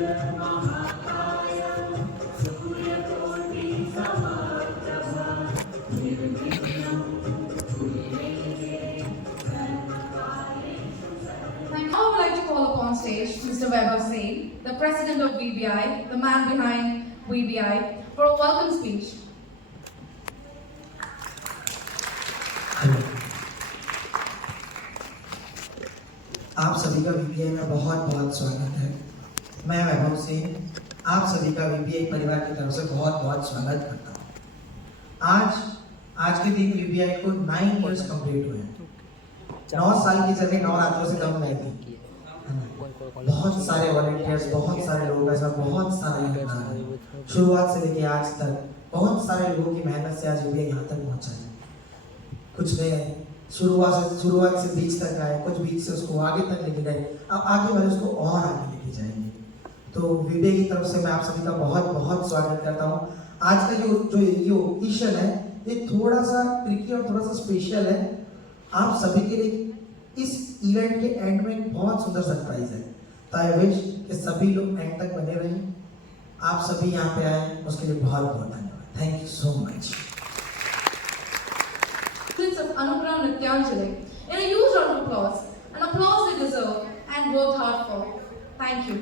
Now I would like to call upon stage Mr. Vaibhav Singh, the president of VBI, the man behind VBI, for a welcome speech. आप सभी का VPI में बहुत बहुत स्वागत है। मैं वैभव सिंह आप सभी का वीपीआई परिवार की तरफ से बहुत बहुत स्वागत करता हूँ। आज के दिन वीपीआई को 9 इयर्स कंप्लीट हुए हैं। 9 साल की जर्नी 9 रातों से कम नहीं थी। बहुत सारे वॉलंटियर्स, बहुत सारे लोगों का साथ, बहुत सारे योगदान है। शुरुआत से लेके आज तक बहुत सारे लोगों की मेहनत से आज वीपीआई यहाँ तक पहुँचा है। कुछ ने शुरुआत से बीच तक आए, कुछ बीच से उसको आगे तक लेके गए, अब आगे वाले उसको और आगे लेके जाएंगे। तो वीबीआई की तरफ से मैं आप सभी का बहुत बहुत स्वागत करता हूँ। आज का जो ये ओकेशन है ये थोड़ा सा ट्रिकी और थोड़ा सा स्पेशल है। आप सभी के लिए इस इवेंट के एंड में एक बहुत सुंदर सरप्राइज है। तो आई विश कि सभी लोग एंड तक बने रहें। आप सभी यहाँ पे आए उसके लिए बहुत बहुत धन्यवाद। Thank you so much. Of Anugrah Nityanjali in a huge round of applause, an applause they deserve and worked hard for. Thank you.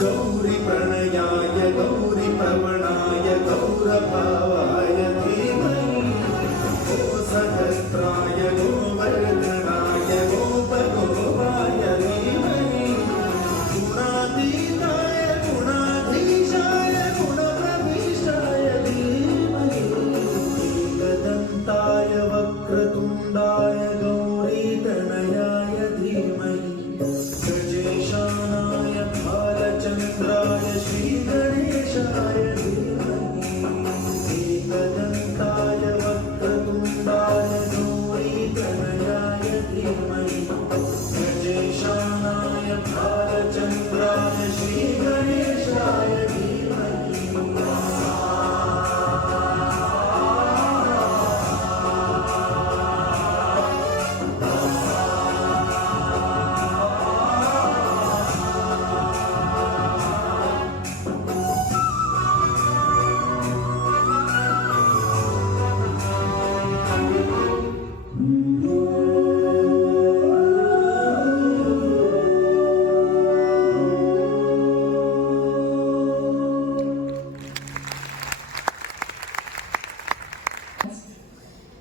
Gauri प्रणयाय गौरी प्रवणाय गौरभावाय धीमहि गोसहस्राय गोवर्धनाय गोपगोपाय धीमहि गुणातीताय गुणाधीशाय गुणप्रविष्टाय धीमहि एकदन्ताय वक्रतुण्डाय गौरीतनयाय धीमहि गजेशानाय भालचन्द्राय श्रीगणेशाय धीमहि एकदन्ताय वक्रतुण्डाय गौरीतनयाय धीमहि गजेशानाय भालचन्द्राय श्रीगणेशाय धीमहि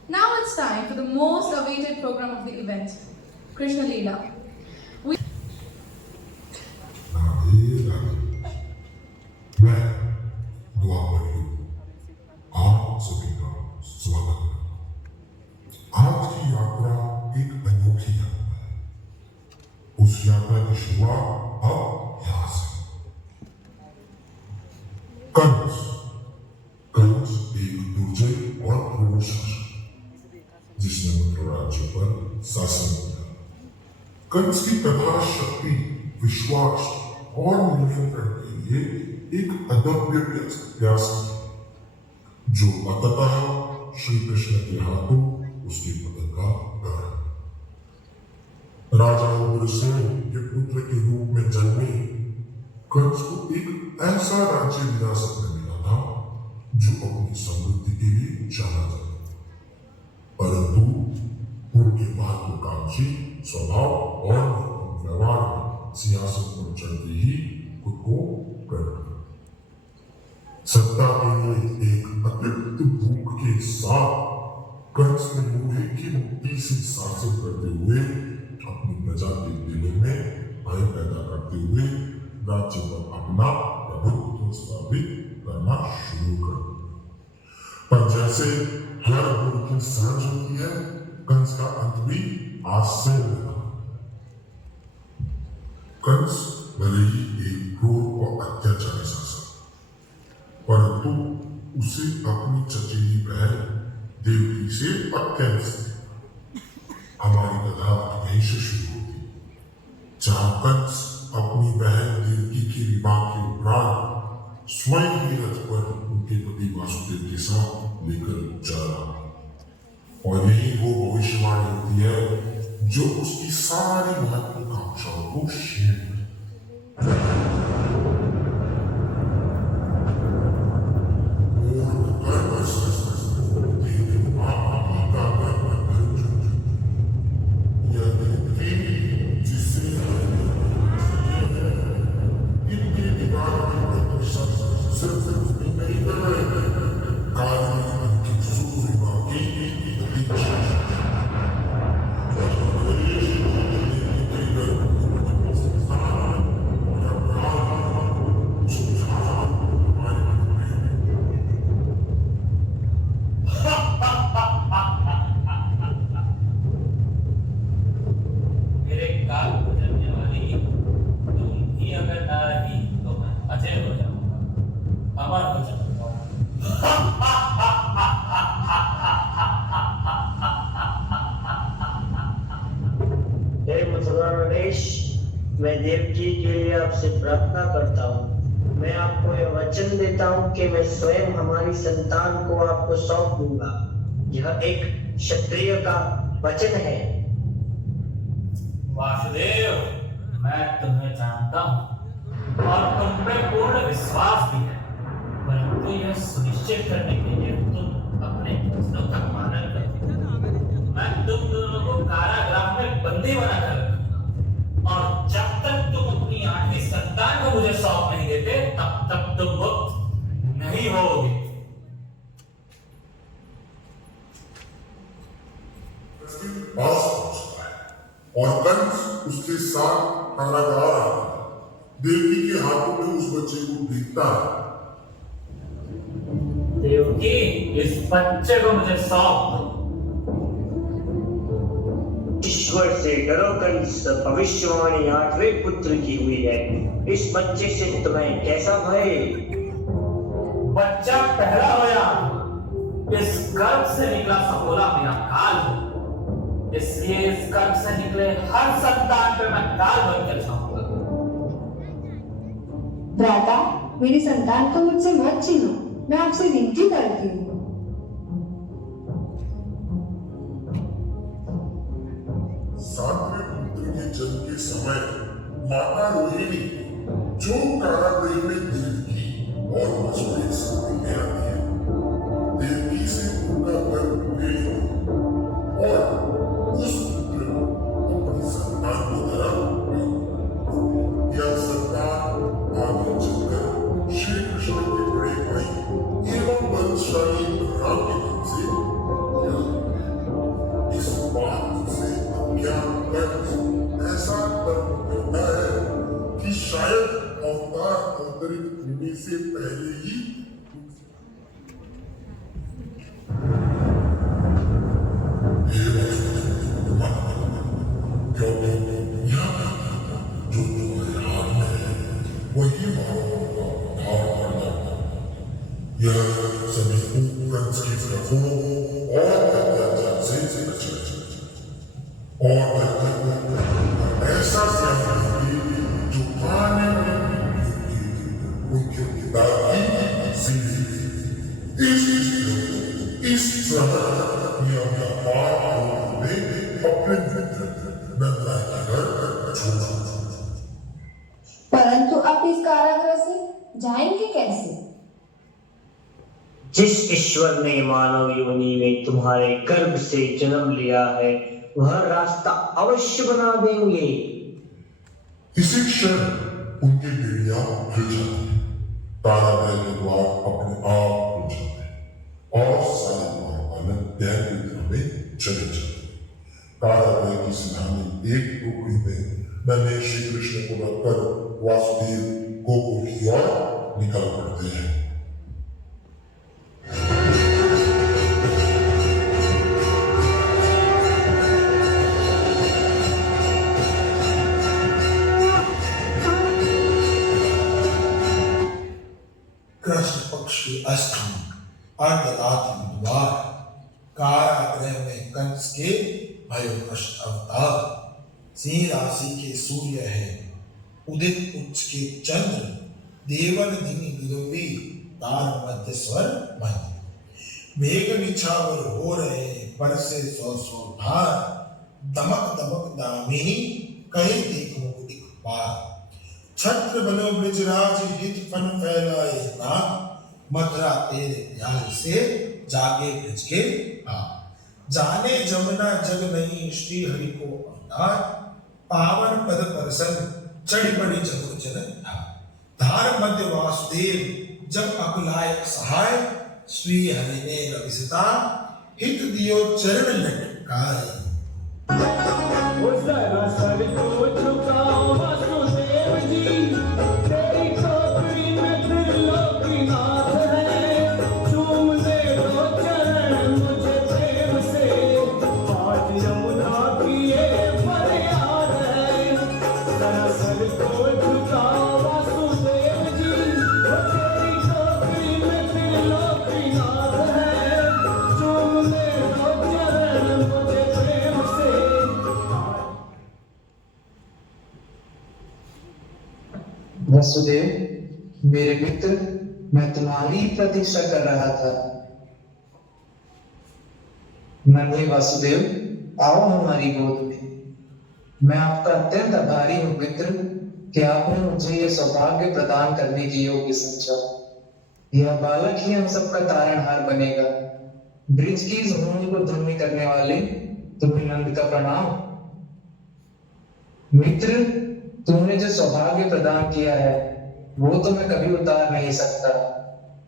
Now it's time for the most awaited program of the event, Krishna Leela. Radhe Radhe. मैं द्वापरी आप सभी का स्वागत करता हूँ। आज की यात्रा एक अनोखी यात्रा है। उस यात्रा की शुरुआत अब यहाँ से। कंस कंस एक दुर्जय और क्रूर शासक जिसने मथुरा राज्य पर शासन किया। कंस की कथा शक्ति, विश्वास और नियंत्रण के लिए एक अदम्य प्रयास किया, जो अंततः श्री कृष्ण के हाथों उसके पतन का कारण। राजा उग्रसेन के पुत्र के रूप में जन्मे कंस को एक ऐसा राज्य विरासत में मिला था जो अपनी समृद्धि के लिए जाना जाता, परंतु उनके महत्वाकांक्षी स्वभाव और व्यवहार में सिंहासन पर चढ़ते ही खुद को प्रकट किया। सत्ता के लिए एक अतिरिक्त भूख के साथ कंस ने मूढ़े की मुक्ति से शासन करते हुए अपनी प्रजा के दिलों में भय पैदा करते हुए राज्य पर अपना प्रभुत्व स्थापित करना शुरू कर दिया। पर जैसे हर बुरी की सांझ होती है, कंस का अंत भी आज से होगा। कंस भले ही एक क्रूर और अत्याचारी शासक, परंतु उसे अपनी चचेरी बहन देवकी से अत्यंत हमारी कथा यहीं से शुरू होती, जहां कंस अपनी बहन देवकी की विवाह के उपरांत स्वयं ही रथ पर उनके पति वासुदेव के साथ लेकर जा रहा, और यही वो भविष्यवाणी होती है जो उसकी सारी महत्वाकांक्षाओं को क्षीण मैं देवकी के लिए आपसे प्रार्थना करता हूँ। मैं आपको यह वचन देता हूँ कि मैं स्वयं हमारी संतान को आपको सौंप दूंगा। यह एक क्षत्रिय का वचन है। वासुदेव, मैं तुम्हें जानता हूँ और तुम पे पूर्ण विश्वास भी है, परंतु यह सुनिश्चित करने के लिए तुम अपने वचनों का पालन करो। मैं तुम दोनों को कारागृह में बंदी बना कर रखूंगा, और जब तक तुम अपनी आठवीं संतान को मुझे सौंप उसके साथ कारागार आ गया। देवकी के हाथों में उस बच्चे को देखता है। देवकी, इस बच्चे को मुझे सौंप दो। ईश्वर से डरो कर इस भविष्यवाणी 8वें पुत्र की हुई है। इस बच्चे से तुम्हें कैसा भय? बच्चा पहला होया, इस गर्भ से निकला सकोला मेरा काल हो, इसलिए इस गर्भ से निकले हर संतान पे मैं काल बनकर छाऊंगा। भ्राता, मेरी संतान को मुझसे मत छीनो, मैं आपसे विनती करती हूँ। सातवें पुत्र के जन्म के समय माता रोहिणी जो कारागृह में देवकी और वसुदेव से मिलने आती है, देवकी से उनका गर्भ भेद और उस पुत्र को अपनी संतान को धरा। यह संतान आगे चलकर श्री कृष्ण के बड़े भाई एवं बलशाली बलराम के नाम से इस बात से अज्ञान कर ऐसा कर्म करता है कि शायद अवतार अवतरित होने से पहले ही जो तुम्हारे हाथ में है वही मानो यह सभी कंस की तरफों और अत्याचार से बचे और ऐसा जो आने वाली उनके पिता की इस तरह यह व्यापार अपने नंदा के घर छोड़। परंतु आप इस कारागृह से जाएंगे कैसे? जिस ईश्वर ने मानव योनि में तुम्हारे गर्भ से जन्म लिया है, वह रास्ता अवश्य बना देंगे। इसी क्षण उनकी बेड़ियां खुल जाती है, कारागृह के द्वार अपने आप खुल जाते हैं और सारे द्वारपाल दैव के घर में चले जाते हैं। कारागृह की सिरहानी एक टुकड़ी में नन्हे श्री कृष्ण को रखकर वासुदेव गोकुल की ओर निकल पड़ते हैं। कृष्ण पक्ष की अष्टमी अर्धरात्रि बुधवार कारागृह में कंस के भयग्रस्त अवतार। सिंह राशि के सूर्य है, उदित उच्च के चंद्र, देवन दिनी विदुंबी, तार मध्य स्वर मध्य। मेघ निछावर हो रहे बरसे सौ सौ धार, दमक दमक दामिनी कहे देख मुख दिख पार। छत्र बनो ब्रजराज हित फन फैलाए नाम, मथुरा तेरे प्यार से जागे ब्रज के आप। जाने जमुना जग नहीं श्री हरि को अवतार, पावन पद प्रसन्न चढ़ी बड़ी जगुर जन धार मध्य वासुदेव जब अकुलाय सहाय, श्री हरि ने रविसता हित दियो चरण लटकाए। वसुदेव, मेरे मित्र, मैं तुम्हारी प्रतीक्षा कर रहा था। नन्हे वासुदेव, आओ हमारी गोद में। मैं आपका अत्यंत आभारी हूँ मित्र कि आपने मुझे यह सौभाग्य प्रदान करने की योग्य समझा। यह बालक ही हम सबका तारणहार बनेगा। ब्रिज की इस भूमि को धन्य करने वाले तुम्हें नंद का प्रणाम। मित्र, तुमने जो सौभाग्य प्रदान किया है वो तो मैं कभी उतार नहीं सकता,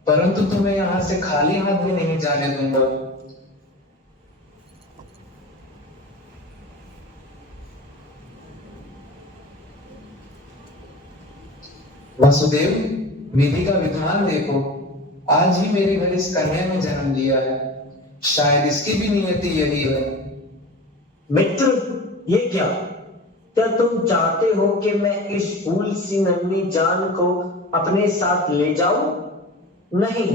परंतु तुम्हें यहाँ से खाली हाथ भी नहीं जाने दूंगा। वासुदेव, विधि का विधान देखो। आज ही मेरे घर इस कन्या ने जन्म लिया है। शायद इसकी भी नियति यही है। मित्र, ये क्या तुम चाहते हो कि मैं इस फूल सी नन्ही जान को अपने साथ ले जाऊं? नहीं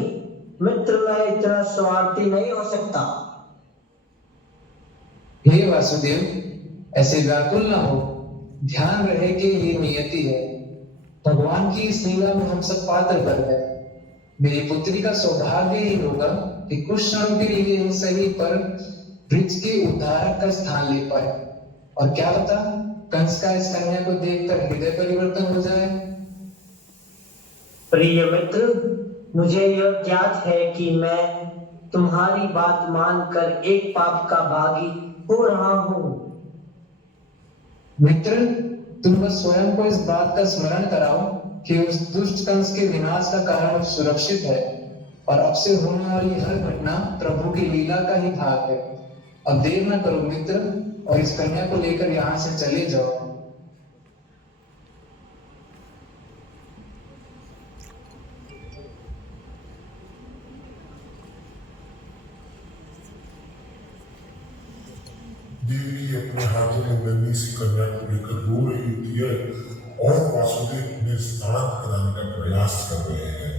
मित्र, मैं इतना स्वार्थी नहीं हो सकता। हे वासुदेव, ऐसे व्याकुल न हो। ध्यान रहे कि ये नियति है। भगवान की इस लीला में हम सब पात्र बन गए। मेरी पुत्री का सौभाग्य ही होगा कि कुछ क्षणों के लिए ही सही पर वृक्ष के उद्धारक का स्थान ले पाए। और क्या पता, कंस का इस कन्या को देखकर हृदय परिवर्तन हो जाए। प्रिय मित्र, मुझे यह ज्ञात है कि मैं तुम्हारी बात मानकर एक पाप का भागी हो रहा हूँ। मित्र, तुम बस स्वयं को इस बात का स्मरण कराओ कि उस दुष्ट कंस के विनाश का कारण सुरक्षित है और अब से होने वाली हर घटना प्रभु की लीला का ही भाग है। अब देर न करो मित्र, और इस कन्या को लेकर यहाँ से चले जाओ। देवी अपने हाथों में नन्ही सी कन्या को लेकर रो रही होती है और वासुदेव उन्हें शांत कराने का प्रयास कर रहे हैं।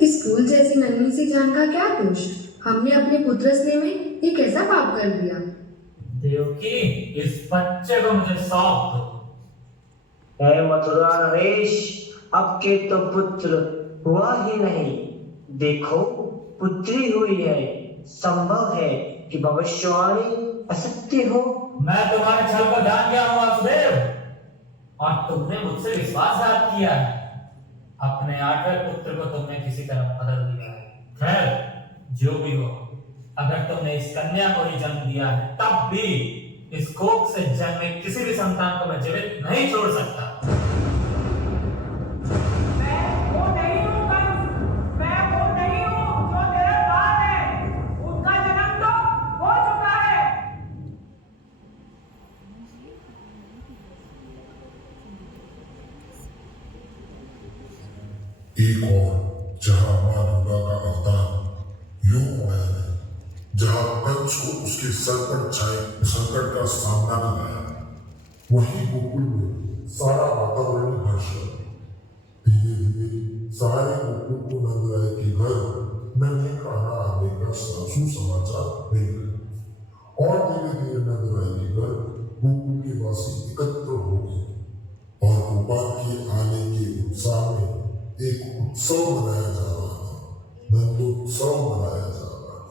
इस फूल जैसी नन्ही सी जान का क्या दोष? हमने अपने पुत्र स्नेह में ये कैसा पाप कर दिया? देवकी, इस बच्चे को मुझे सौंप दो। हे मथुरा नरेश, अब के तो पुत्र हुआ ही नहीं। देखो, पुत्री हुई है। संभव है कि भविष्यवाणी असत्य हो। मैं तुम्हारे छल को जान गया हूं वासुदेव, और तुमने मुझसे विश्वासघात किया है। अपने 8वें पुत्र को तुमने किसी तरह बदल दिया है। खैर, जो भी हो, अगर तुमने इस कन्या को ही जन्म दिया है, तब भी इस कोख से जन्मे किसी भी संतान को मैं जीवित नहीं छोड़ सकता। एक और जहां मां दुर्गा का अवतार योग आया है, जहां कंस को उसके सर पर छाए संकट का सामना कराया, वही गोकुल में सारा वातावरण हर्ष है। धीरे धीरे सारे गोकुल को नंदराय के घर नन्हे कान्हा आने का सुसमाचार मिल गया और धीरे धीरे नंदराय के घर गोकुल के वासी एकत्र हो गए और गोपाल के आने के उत्साह में एक उत्सव मनाया जा रहा था। नंदोत्सव मनाया जा रहा था।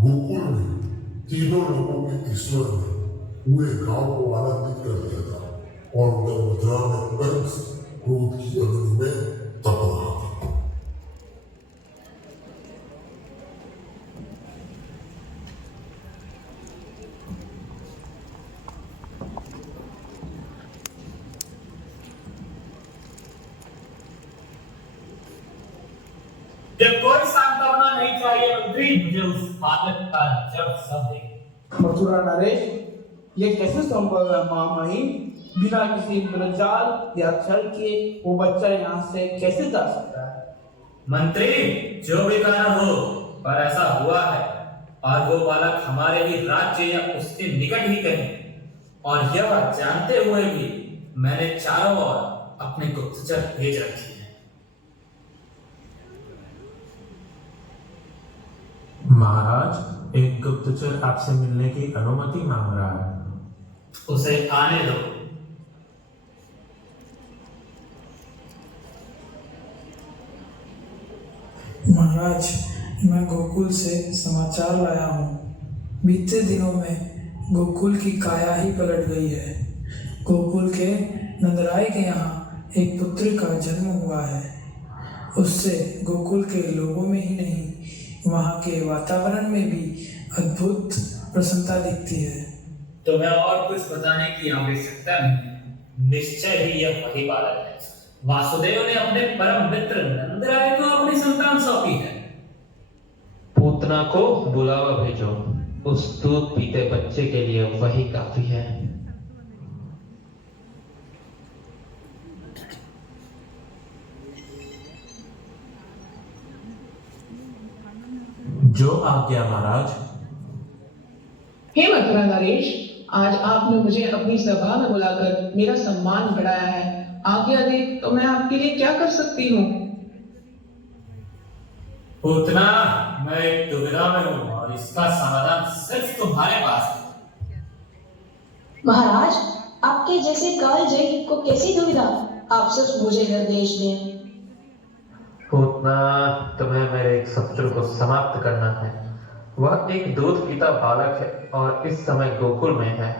गोकुल में तीनों लोगों के ईश्वर ने पूरे गांव को आनंदित कर दिया था और उधर मथुरा में कंस क्रोध की अग्नि में तप रहा था। जब कोई सांत्वना नहीं चाहिए मंत्री, मुझे उस बालक का जब सब देखे। मथुरा नरेश, ये कैसे संभव है महामहिम? बिना किसी इंद्रजाल या छल के वो बच्चा यहाँ से कैसे जा सकता है? मंत्री, जो भी कारण हो, पर ऐसा हुआ है और वो बालक हमारे ही राज्य या उसके निकट ही कहीं। और यह जानते हुए भी मैंने चारों ओर अपने गुप्तचर भेज रखे हैं। महाराज, एक गुप्तचर आपसे मिलने की अनुमति मांग रहा है। उसे आने दो। महाराज, मैं गोकुल से समाचार लाया हूँ। बीते दिनों में गोकुल की काया ही पलट गई है। गोकुल के नंदराय के यहाँ एक पुत्र का जन्म हुआ है। उससे गोकुल के लोगों में ही नहीं, वहाँ के वातावरण में भी अद्भुत प्रसन्नता दिखती है। तुम्हें और कुछ बताने की आवश्यकता नहीं। निश्चय ही यह वही बालक है। वासुदेव ने अपने परम मित्र नंदराय को अपनी संतान सौंपी है। पूतना को बुलावा भेजो। उस दूध पीते बच्चे के लिए वही काफी है। जो आज्ञा महाराज। हे मथुरा नरेश, आज आपने मुझे अपनी सभा में बुलाकर मेरा सम्मान बढ़ाया है। आज्ञा दे तो मैं आपके लिए क्या कर सकती हूँ? पूतना, मैं एक दुविधा में हूँ और इसका समाधान सिर्फ तुम्हारे पास है। महाराज, आपके जैसे कालजयी को कैसी दुविधा? आप सिर्फ मुझे निर्देश दें। पूतना, तुम्हें मेरे एक शत्रु को समाप्त करना है। वह एक दूध पीता बालक है और इस समय गोकुल में है।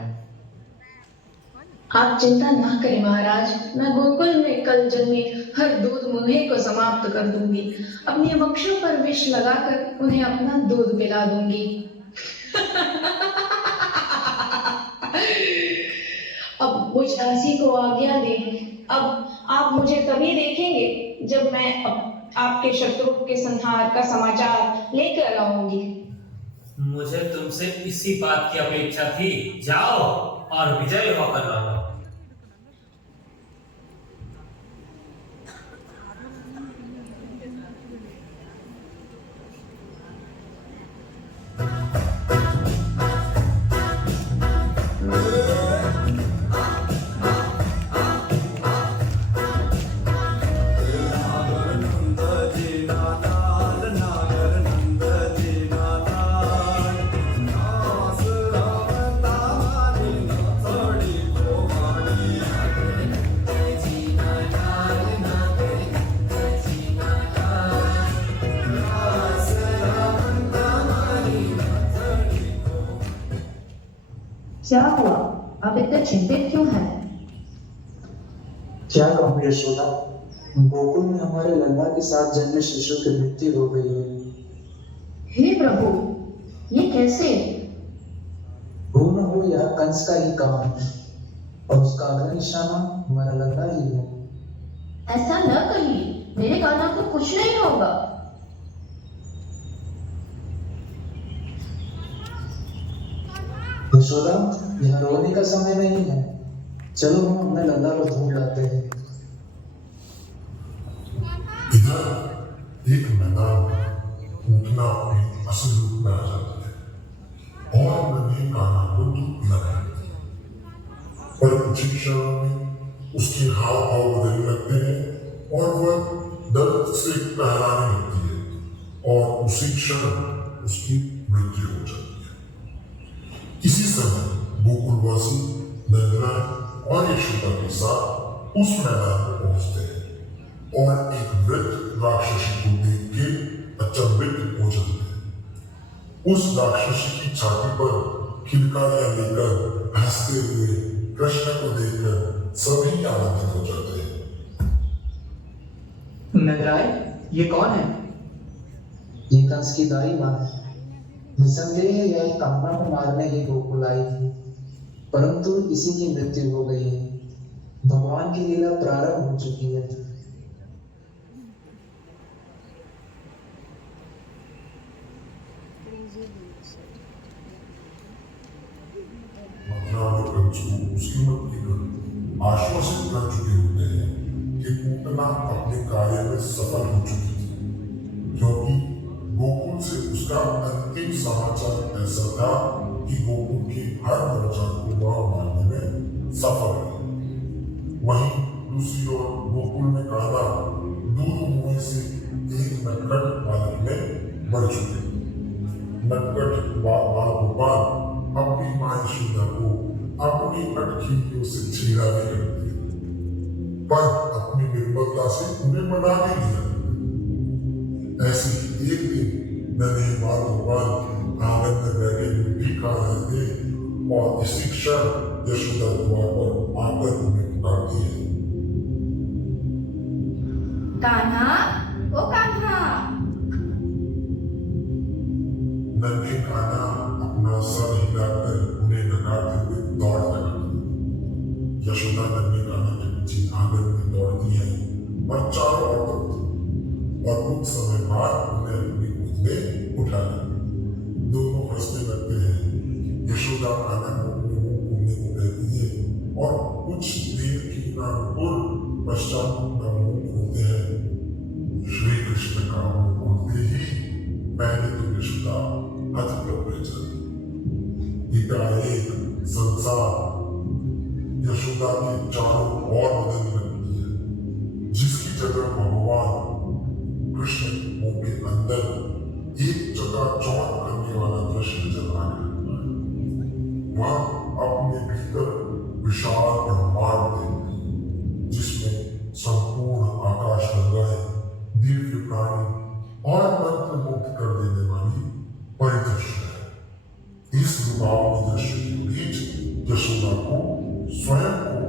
आप चिंता ना करें महाराज, मैं गोकुल में कल जन्मे हर दूध मुन्हे को समाप्त कर दूंगी। अपने वक्षों पर विष लगाकर उन्हें अपना दूध पिला दूंगी। अब मुझ दासी को आज्ञा दें। अब आप मुझे तभी देखेंगे जब मैं आपके शत्रु के संहार का समाचार लेकर आऊंगी। मुझे तुमसे इसी बात की अपेक्षा थी। जाओ और विजय होकर लौटो। क्या हुआ? आप इतने चिंतित क्यों हैं? क्या कहूँ यशोदा, गोकुल में हमारे लल्ला के साथ जन्मे शिशु की मृत्यु हो गई है। हे प्रभु, ये कैसे? हो न हो यह कंस का ही काम है और उसका अगला निशाना हमारा लल्ला ही है। ऐसा न कहिए, मेरे कान्हा को कुछ नहीं होगा। यशोदा, यह रोने का समय नहीं है। चलो हम अपने लल्ला को ढूंढ लाते हैं। इधर एक मैदान में पूतना अपने असल रूप में आ जाती है और नन्हे कान्हा को दूध पिलाने लगती है। पर कुछ ही क्षणों में उसके हाव भाव बदलने लगते हैं और वह दर्द से कहराने लगती है और उसी क्षण उसकी मृत्यु हो जाती है। इसी समय गोकुलवासी नंदराय और यशोदा के साथ उस मैदान में पहुंचते हैं और एक वृद्ध राक्षसी को देख के अचंभित हो जाते हैं। उस राक्षसी की छाती पर खिलकारियां लेकर हंसते हुए कृष्ण को देखकर सभी आनंदित हो जाते हैं। नंदराय, ये कौन है? ये कंस की दाई मां है। निसंदेह यह कामना को मारने ही गोकुल आई थी, परंतु इसी की मृत्यु हो गई है। भगवान की लीला प्रारंभ हो चुकी है। मथुरा में कंस को उसकी मृत्यु कर आश्वासित कर चुके होते हैं कि पूतना अपने कार्य में सफल हो चुकी थी, क्योंकि गोकुल से उसका अंतिम समाचार ऐसा था कि गोकुल की हर नवजात को वह मारने में सफल है। वहीं दूसरी ओर गोकुल में कान्हा दूध मुंह से एक नटखट बालक में बढ़ चुके। नटखट बाल गोपाल अपनी मां यशोदा को अपनी अटखीलियों से छेड़ा भी करते, पर अपनी निर्बलता से उन्हें मना भी लिया। ऐसी नन्हे बाल गोपाल आंगन में बैठे मिट्टी खा रहे थे और इसी क्षण यशोदा द्वार पर आकर उन्हें पुकारती है। कान्हा, ओ कान्हा। नन्हे कान्हा अपना सर हिलाकर उन्हें नकारते हुए दौड़ लगाती है। यशोदा नन्हे कान्हा के पीछे आंगन में दौड़ती है और चारों ओर दौड़ती है और कुछ समय बाद उन्हें अपनी गोद में उठा लेती है। दोनों हंसने लगते हैं। यशोदा कान्हा को अपने मुंह घूमने को कहती है और कुछ देर की पश्चात अपना मुंह खोलते हैं। श्री कृष्ण का मुंह खोलते ही पहले तो यशोदा हतप्रभ रह जाती। एकाएक संसार यशोदा के चारों ओर बदलने लगती है, जिसकी जगह भगवान कृष्ण के मुंह के अंदर एक चकाचौंध करने वाला दृश्य नजर आने लगता है। वह अपने भीतर विशाल ब्रह्मांड देखती है, जिसमें संपूर्ण आकाश गंगाएं, दिव्य प्राणी और मंत्र मुक्त कर देने वाली परिदृश्य है। इस लुभावनी दृश्य के बीच यशोदा को स्वयं को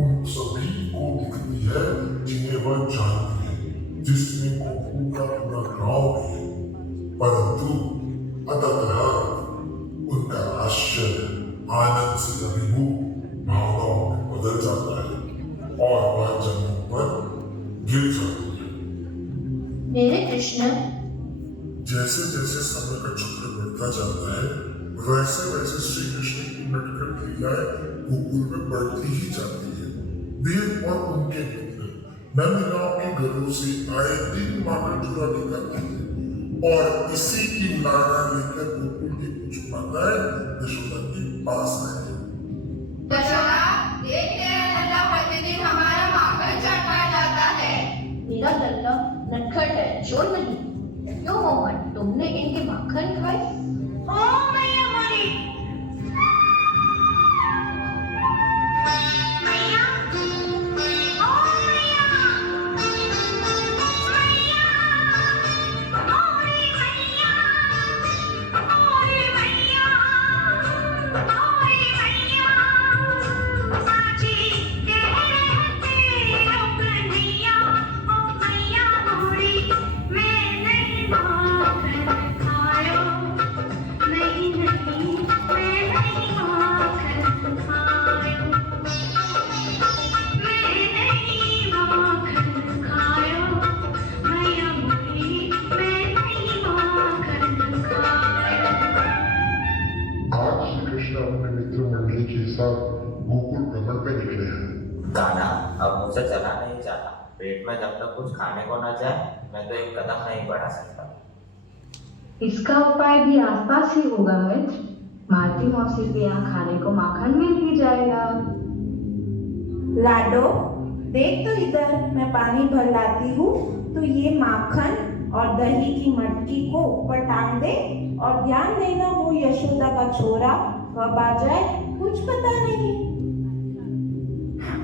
उन सभी को दिखती है जिन्हें वह जानती है, जिसमें गोकुल का पूरा गांव भी है। परंतु अंततः उनका आश्चर्य आनंद से अभिभूत भावनाओं में बदल जाता है और वह जमीन पर गिर जाती है। मेरे कृष्ण, जैसे जैसे समय का चक्र बढ़ता जाता है, वैसे वैसे श्री कृष्ण की नटखट क्रियाएं गोकुल में बढ़ती ही जाती है। वे और उनके पुत्र नंदगांव के घरों से आए दिन माकर चुरा निकलते हैं और इसी की लाना लेकर गोकुल की कुछ माताएं यशोदा के पास आए। यशोदा, देखते हैं लल्ला प्रतिदिन हमारा माखन चाटा जाता है। मेरा लल्ला नटखट है, चोर नहीं। क्यों मोहन, तुमने इनके माखन खाए? ओ मैया मोरी, मैया, ओ मैया, मैया, मोरी मैया, मोरी मैया, मोरी मैया, साची कह रहते ओ कन्हैया, ओ मैया मोरी, मैं नहीं माखन खायो, नहीं नहीं, मैं नहीं माखन खायो, मैं नहीं माखन खायो, मैया मोरी, मैं नहीं माखन खायो। आज श्री कृष्ण अपने मित्र मंडली के साथ गोकुल भ्रमण पे निकले हैं। कान्हा, अब मुझसे चला नहीं जाता। पेट में जब तक कुछ खाने को न जाए, मैं तो एक कदम नहीं बढ़ा सकता। इसका उपाय भी आसपास ही होगा मित्र। मालती मौसी के यहाँ खाने को माखन मिल ही जाएगा। लाडो, देख तो इधर, मैं पानी भर लाती हूँ, तो ये माखन और दही की मटकी को ऊपर टांग दे और ध्यान देना वो यशोदा का छोरा कब आ जाए, कुछ पता नहीं।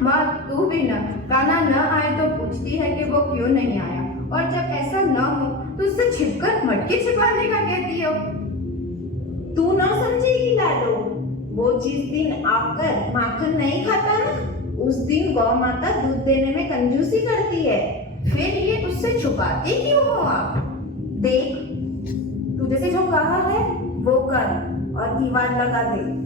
माँ, तू भी न, कान्हा न आए तो पूछती है कि वो क्यों नहीं आया, और जब ऐसा न हो तो उससे छिपकर मटकी छिपाने का कहती हो। तू ना समझेगी लाडो, वो जिस दिन आकर माखन नहीं खाता ना, उस दिन गौ माता दूध देने में कंजूसी करती है। फिर ये उससे छुपाती क्यों हो आप? देख, तुझे से जो कहा है वो कर और दीवार लगा दे।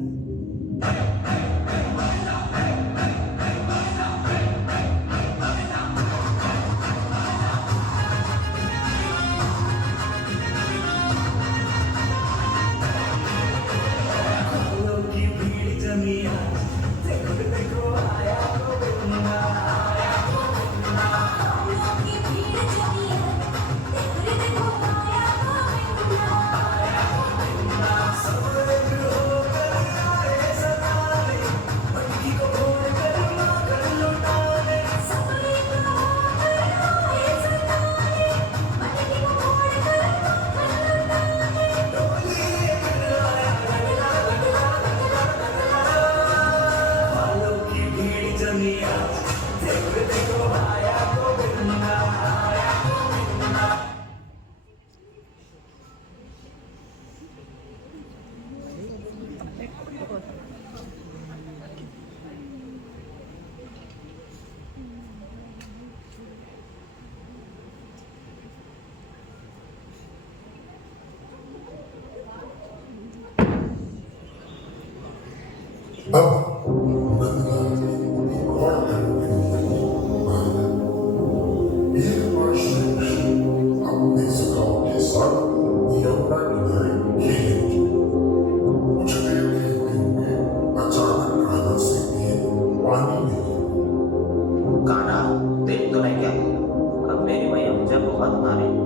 सब एक होकर आए सताने, मटकी को फोड़ कर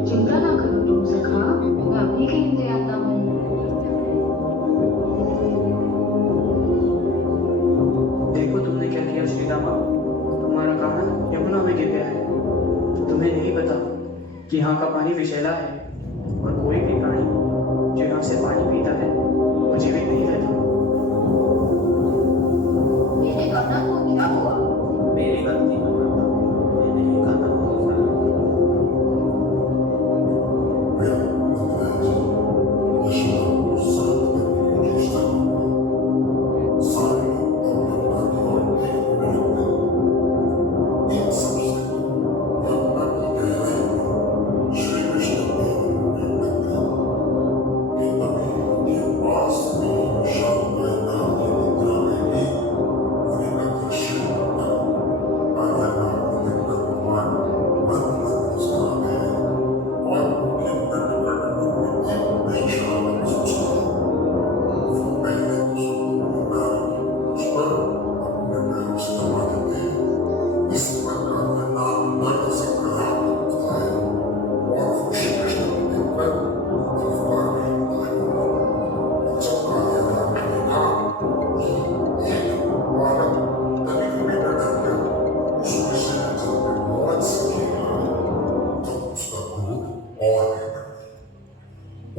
चिंता ना करो तुम सखा, मैं अभी कहीं ले आता हूँ। देखो तुमने क्या किया सीतामा, तुम्हारा कान यमुना में गिर गया है। तुम्हें नहीं पता कि यहाँ का पानी विषैला है और कोई भी प्राणी जो यहाँ से पानी पीता है वो जीवित नहीं रहता। मेरे काना को क्या हुआ? मेरी गलती है माता, मैंने ही कदम उठाया।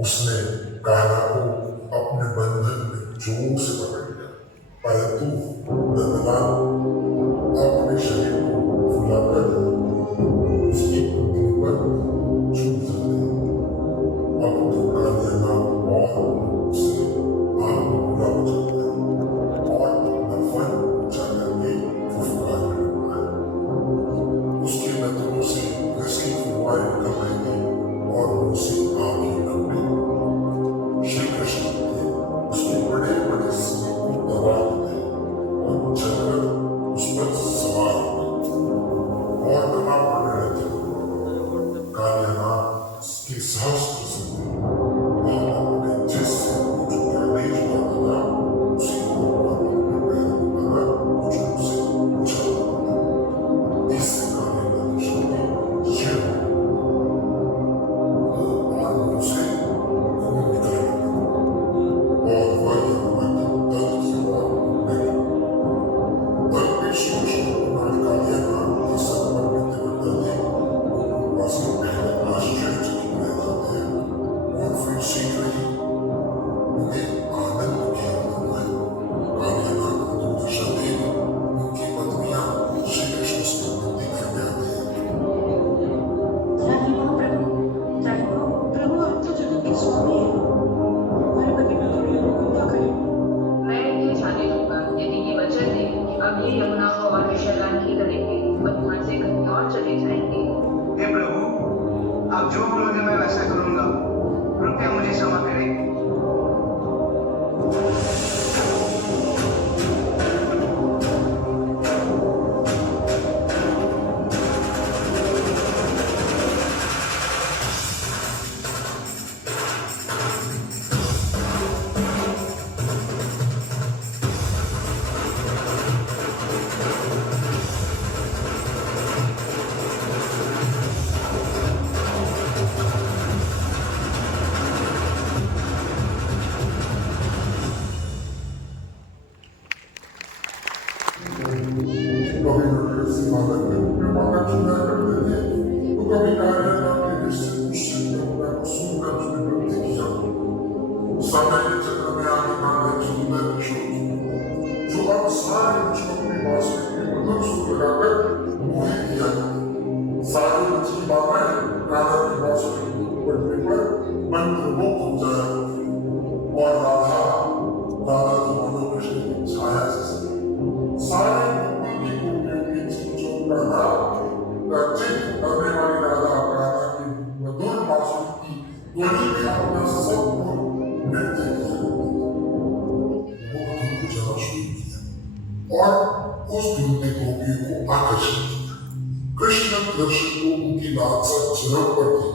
उसने कान्हा को अपने बंधन में जोर से पकड़ लिया, परंतु नंदलाल अपने शरीर को फुलाकर उसकी कुंडली पर छू जाते। अब तो कान्हा बहुत से आग पूरा हो जाता है और अपना फन जाकर के फुफकार करता है। उसके नेत्रों से ऐसी फुवारें निकल रही थी और उसे आगे लग गई। श्री कृष्ण ने उसके बड़े बड़े सिर को दबा दिए और चलकर उस पर सवार हो गए और कमा पड़ रहे थे। कालियानाथ के सहस्त्र से अपने जिससे जो प्रवेश पाता था उसी को अपने पैरों पर जो उसे उछालता था। इससे कालियानाथ शक्ति क्षीण हो गई और उसे खून निकल गया और वह यमुना के तट से बाहर निकल गई। तब भी श्री कृष्ण और कालियानाथ के संपर्क में तिरकते थे। गोकुलवासी पहले आश्चर्यचकित रह जाते हैं और फिर शीघ्र ही उन्हें आनंद की अनुभव है। कालियानाथ को दुर्दशा देख उनकी पत्नियां श्री कृष्ण से विनती करके आती हैं। प्रभु आप तो जगत के स्वामी हैं, हमारे पति पर थोड़ी अनुकंपा करें। मैं इन्हें जाने दूंगा यदि ये वचन दे कि अब ये यमुना को और विषैला नहीं करेंगे और यहाँ से कहीं और चले जाएंगे। हे प्रभु, आप जो बोलोगे मैं वैसा करूंगा, कृपया मुझे क्षमा करें। कभी नगर से माता में माता चुना करते थे तो कभी कालियानाथ के निश्चित मुश्किल यमुना को सुनकर उसने भक्ति किया। समय के चक्र में आगे काले सुंदर किशोर जो अब सारे बच्चों अपनी बांसुरी में मधुर सुर लगाकर मोहित किया करते। सारी बच्ची बाबाएं राधा की बांसुरी को पढ़ने पर मंत्रमुग्ध हो जाया करती और राधा तो मनो कृष्ण की छाया जैसी सारे भक्ति की गोपियों की चीजों का नाम चित करने वाली राधा कान्हा की मधुर बांसुरी की ध्वनि में अपना सब नृत्य किया। वो धुन बजाना शुरू किया और उस धुन ने गोपियों को आकर्षित किया। कृष्ण दर्शन को उनकी लालसा चरम पर थी।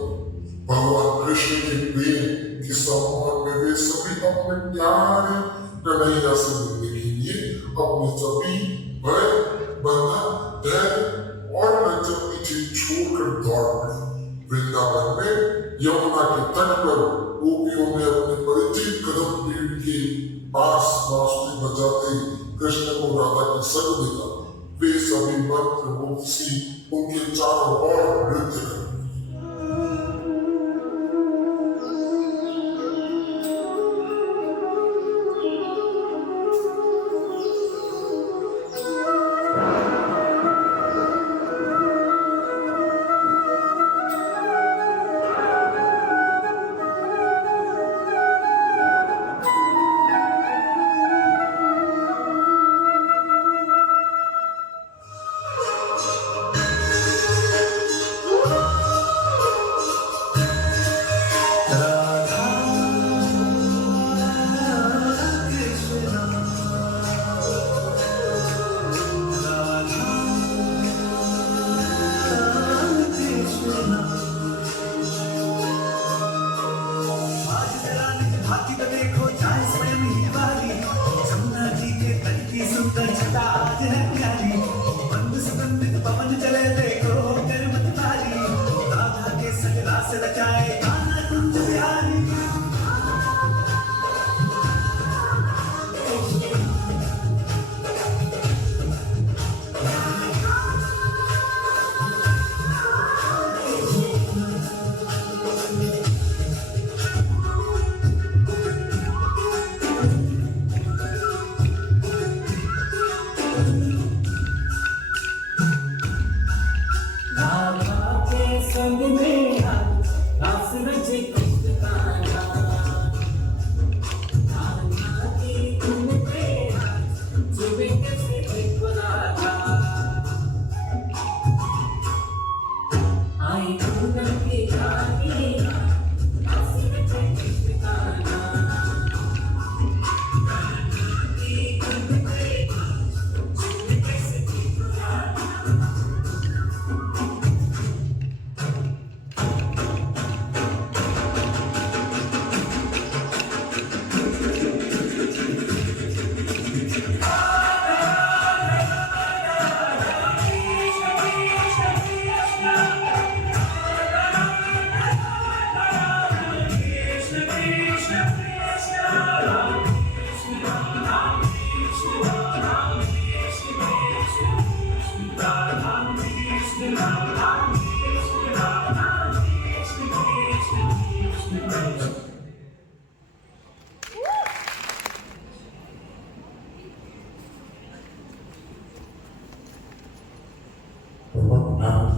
भगवान कृष्ण के प्रेम के सम्मान में वे सभी अपने प्यारे कन्हैया से मिलने के लिए अपने सभी भय, बंधन, धैर्य और लज्जा पीछे छोड़कर दौड़ पड़े। वृंदावन में है यमुना के तट पर गोपियों में अपने परिचित कदम पीड़ के पास बांसुरी बजाते कृष्ण को राधा के संग देखा। वे सभी मंत्र मुग्ध सी उनके चारों ओर नृत्य करते।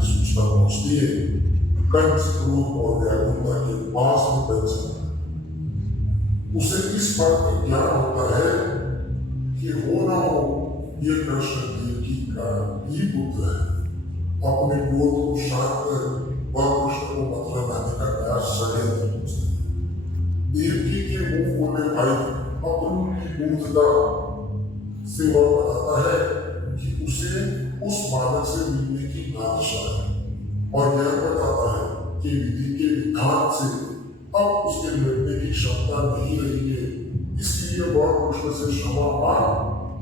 सूचना पहुंचती है कंस क्रोध और व्याकुलता के पास में बैठ जाता है। उसे इस बात का ज्ञान होता है कि हो ना हो ये कृष्ण देवकी का ही पुत्र है। अपने क्रोध को शांत कर वह कृष्ण को मथुरा लाने का नया षड्यंत्र पूछता है। देवकी के मुंह खोले भाई अपनी मूर्खता से वह बताता है कि उसे उस बालक से मिलने की लालसा है और यह बताता है कि विधि के विधान से अब उसके लड़ने की क्षमता नहीं रही है, इसलिए वह कृष्ण से क्षमा मांग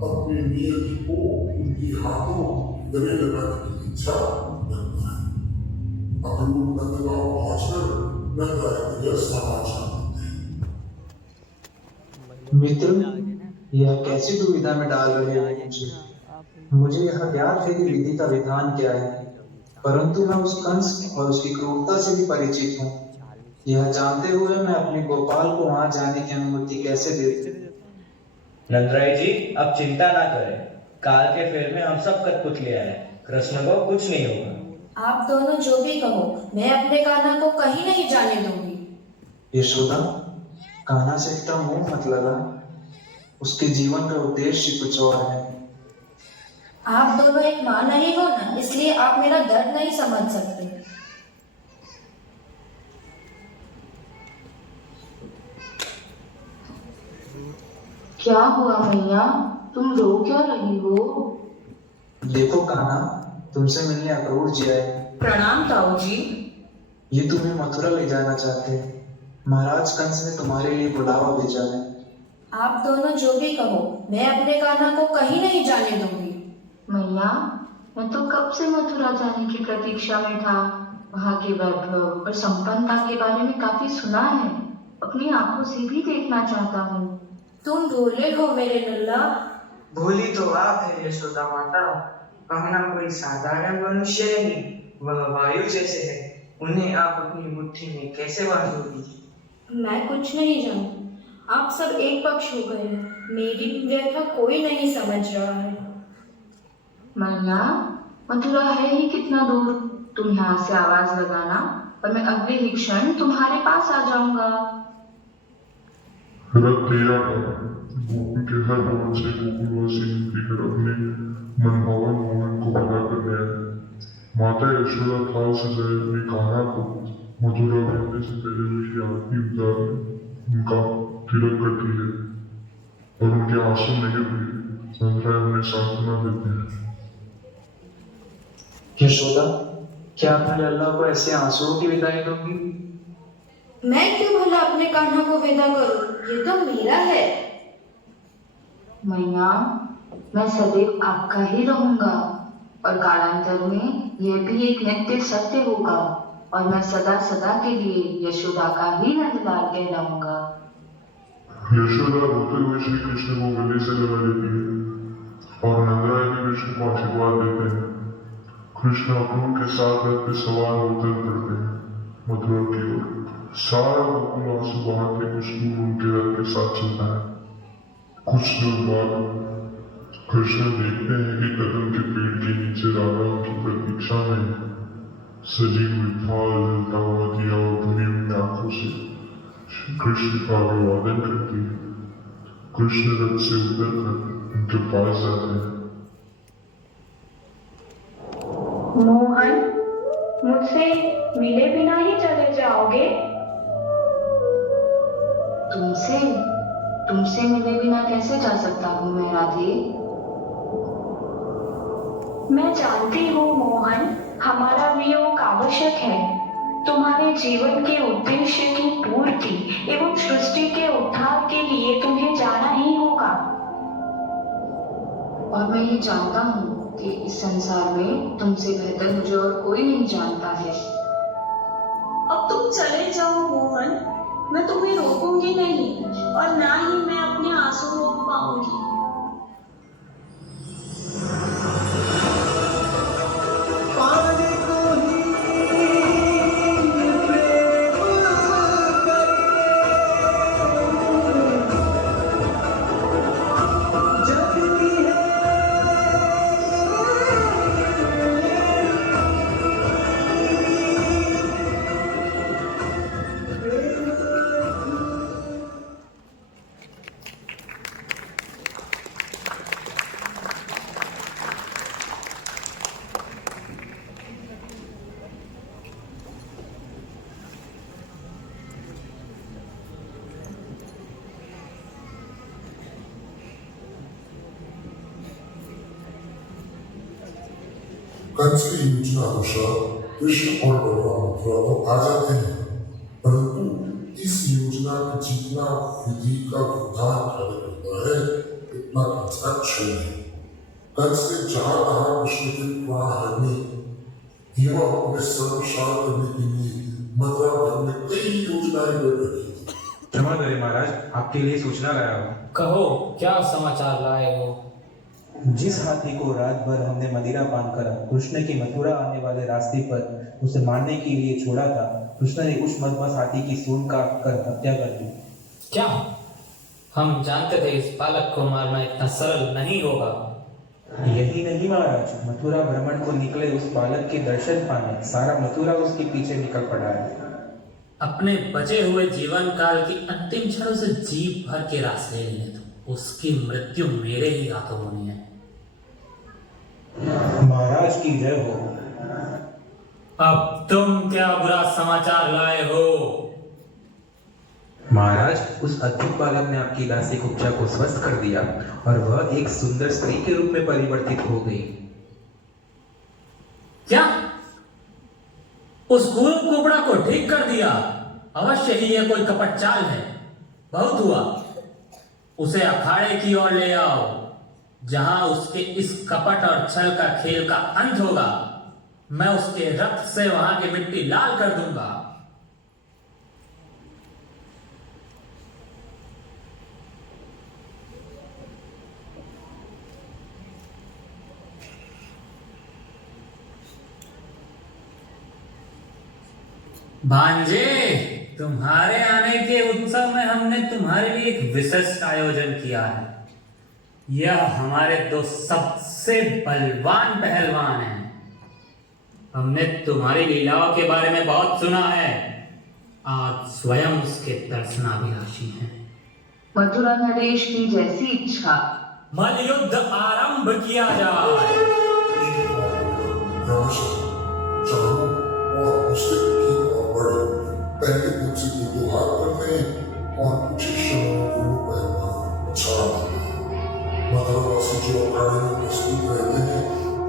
अपनी नियति को उनकी हाथों गले लगाने की इच्छा रखता है। अक्रूर नंदगांव पहुंचकर नंदराय को यह समाचार देते हैं। मित्र, यह कैसी दुविधा में डाल रहे हो मुझे? मुझे यह ज्ञात है कि विधि का विधान क्या है, परंतु मैं उस कंस और उसकी क्रूरता से भी परिचित हूँ। यह जानते हुए मैं अपने गोपाल को वहां जाने की अनुमति कैसे दे दूं? नंदराय जी, अब चिंता ना करें। काल के फेर में हम सब कठपुतली आए, कृष्ण को कुछ नहीं होगा। आप दोनों जो भी कहो, मैं अपने कान्हा को कहीं नहीं जाने दूंगी। यशोदा, कान्हा से इतना मुंह मत लगा, उसके जीवन का उद्देश्य कुछ और है। आप दोनों एक माँ नहीं हो ना, इसलिए आप मेरा दर्द नहीं समझ सकते। क्या हुआ मैया, तुम रो क्यों रही हो? देखो कान्हा, तुमसे मिलने अक्रूर जी आए। प्रणाम ताऊ जी। ये तुम्हें मथुरा ले जाना चाहते हैं। महाराज कंस ने तुम्हारे लिए बुलावा भेजा है। आप दोनों जो भी कहो, मैं अपने कान्हा को कहीं नहीं जाने दूंगी। मैया, मैं तो कब से मथुरा जाने की प्रतीक्षा में था वहाँ के वैभव और संपन्नता के बारे में काफी सुना है, अपनी आंखों से भी देखना चाहता हूँ। तुम भोले हो मेरे लल्ला। भोली तो आप है यशोदा माता। कहना कोई साधारण मनुष्य नहीं, वह वायु जैसे है, उन्हें आप अपनी मुट्ठी में कैसे बांधोगी? मैं कुछ नहीं जानती, आप सब एक पक्ष हो गए हैं, मेरी व्यथा कोई नहीं समझ रहा है। मैया, मथुरा है ही कितना दूर, तुम यहाँ से आवाज लगाना और मैं अगले ही क्षण तुम्हारे पास आ जाऊंगा। रथ तेरा है, गोकुल के हर भवन से गोकुलवासी निकलकर अपने मनभावन मोहन को विदा करने आए। माता यशोदा थाल सजाए अपने कान्हा को मथुरा भेजने से पहले उनकी आरती उतार उनका तिलक करती है और उनके आंसू नहीं हुए नंदराय उन्हें सांत्वना देते हैं। यशोदा, क्या अपने लल्ला को ऐसे आंसुओं की विदाई दोगी? मैं क्यों भला अपने कान्हा को विदा करूं, ये तो मेरा है। मैया, मैं सदैव आपका ही रहूंगा और कालांतर में यह भी एक नित्य सत्य होगा और मैं सदा सदा के लिए यशोदा का ही नंदलाल कहलाऊंगा। यशोदा रोते हुए श्री कृष्ण को गले से लगा लेती है और नंदराय भी कृष्ण को आशीर्वाद देते हैं। कृष्ण अक्रूर के साथ रथ पे सवार होकर पड़ते हैं मथुरा की ओर। सारा गोकुल आंसू बहा के कुछ दूर उनके रथ के साथ चलता है। कुछ दूर बाद कृष्ण देखते हैं कि कदम के पेड़ के नीचे राधा उनकी प्रतीक्षा में सजी हुई थाल जलता हुआ दिया और भरी हुई आंखों से कृष्ण का अभिवादन करती है। कृष्ण रथ से उतरकर उनके पास जाते हैं। मोहन, मुझसे मिले बिना ही चले जाओगे? तुमसे मिले बिना कैसे जा सकता हूँ मैं राधे? मैं जानती हूँ मोहन, हमारा वियोग आवश्यक है। तुम्हारे जीवन के उद्देश्य की पूर्ति एवं सृष्टि के उद्धार के लिए तुम्हें जाना ही होगा। और मैं ये जानता हूँ कि इस संसार में तुमसे बेहतर मुझे और कोई नहीं जानता है। अब तुम चले जाओ मोहन, मैं तुम्हें रोकूंगी नहीं और ना ही मैं अपने आंसू रोक पाऊंगी। कंस की योजना अनुसार कृष्ण और बलराम मथुरा को आ जाते हैं, परंतु इस योजना में जितना विधि का विधान कार्य करता है उतना कंस का क्षय है। कंस ने जहां तहां कृष्ण के प्राण हरने एवं अपने सर्वशान करने के लिए मथुरा भर में कई योजनाएं कर रखी थी। क्षमा करें महाराज, आपके लिए सूचना लाया हूँ। कहो, क्या समाचार लाए हो? जिस हाथी को रात भर हमने मदिरा पान करा कृष्ण की मथुरा आने वाले रास्ते पर उसे मारने के लिए छोड़ा था, कृष्ण ने उस मदमस्त हाथी की सूंड काट कर हत्या कर दी। क्या? हम जानते थे इस बालक को मारना इतना सरल नहीं होगा। यही नहीं महाराज, मथुरा भ्रमण को निकले उस बालक के दर्शन पाने सारा मथुरा उसके पीछे निकल पड़ा है। अपने बचे हुए जीवन काल की अंतिम क्षणों से जीभ भर के रास ले लेने दो, उसकी मृत्यु मेरे ही हाथों होनी है। महाराज की जय हो। अब तुम क्या बुरा समाचार लाए हो? महाराज, उस अद्भुत बालक ने आपकी दासी कुब्जा को स्वस्थ कर दिया और वह एक सुंदर स्त्री के रूप में परिवर्तित हो गई। क्या? उस गुरु कुबड़ा को ठीक कर दिया? अवश्य ही यह कोई कपट चाल है। बहुत हुआ, उसे अखाड़े की ओर ले आओ, जहां उसके इस कपट और छल का खेल का अंत होगा। मैं उसके रक्त से वहां की मिट्टी लाल कर दूंगा। भांजे, तुम्हारे आने के उत्सव में हमने तुम्हारे लिए एक विशिष्ट आयोजन किया है। यह हमारे दो सबसे बलवान पहलवान हैं। हमने तुम्हारी लीलाओं के बारे में बहुत सुना है। आज स्वयं उसके दर्शनाभिलाषी हैं। मथुरा नरेश की जैसी इच्छा। मल्लयुद्ध आरंभ किया जाए। पहले मुझसे दो हाथ करने और कुछ मथुरावासी जो अखाड़े में मजबूत रहते हैं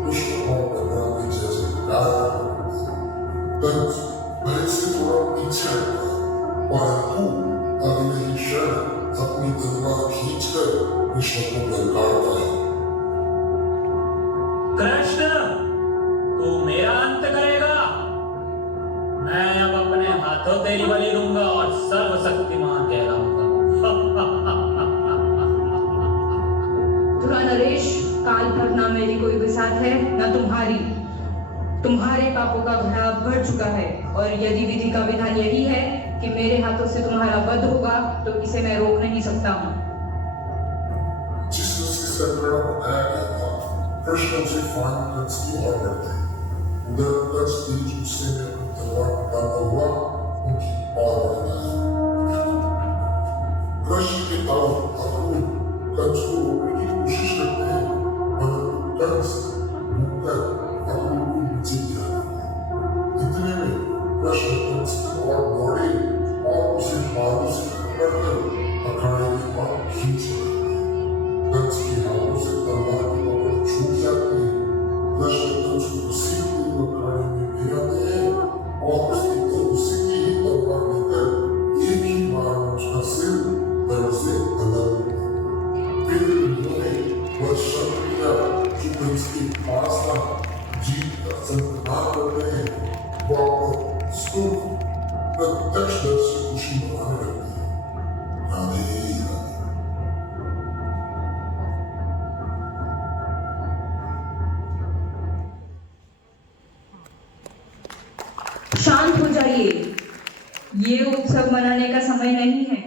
कृष्ण और बलराम के जैसे कंस भय से थोड़ा पीछे हटा, परंतु अगले ही क्षण अपनी तलवार खींचकर कृष्ण को ललकारता है। कृष्ण, तू मेरा अंत करेगा। मैं अब अपने हाथों तेरी बलि दूंगा और सर्वशक्तिमान कहलाऊंगा। मथुरा नरेश, काल भर ना मेरी कोई बिसात है न तुम्हारी। तुम्हारे पापों का घड़ा भर चुका है और यदि विधि का विधान यही है कि मेरे हाथों से तुम्हारा वध होगा तो इसे मैं रोक नहीं सकता हूँ। जिस संग्राम बनाया गया था, कृष्ण उसे फान कंस की ओर बढ़ते हैं। उधर कंस तेज गुस्से में अपनी तलवार उठाता हुआ उनकी ओर बढ़ता है। कृष्ण के ताऊ अक्रूर कंस को रोकने की कोशिश करते हैं, परंतु कंस भूलकर अक्रूर को नीचे गिरा देता है। इतने में कृष्ण कंस की ओर दौड़े और उसे बालों से पकड़कर अखाड़े के पार खींच लेते हैं। कंस के हाथों से तलवार की पकड़ छूट जाती है। कृष्ण कंस को घसीटते हुए अखाड़े में ले आते हैं और उसी की ही तलवार लेकर एक ही बार में उसका सिर धड़ से बदल देते हैं। फिर उन्होंने वह शब्द किया जो कंस के पास था, जीत का संकल्प करते हैं। वह स्तूप प्रत्यक्षदर्शी खुशी मनाने लगती है। राधे राधे। शांत हो जाइए। ये उत्सव मनाने का समय नहीं है।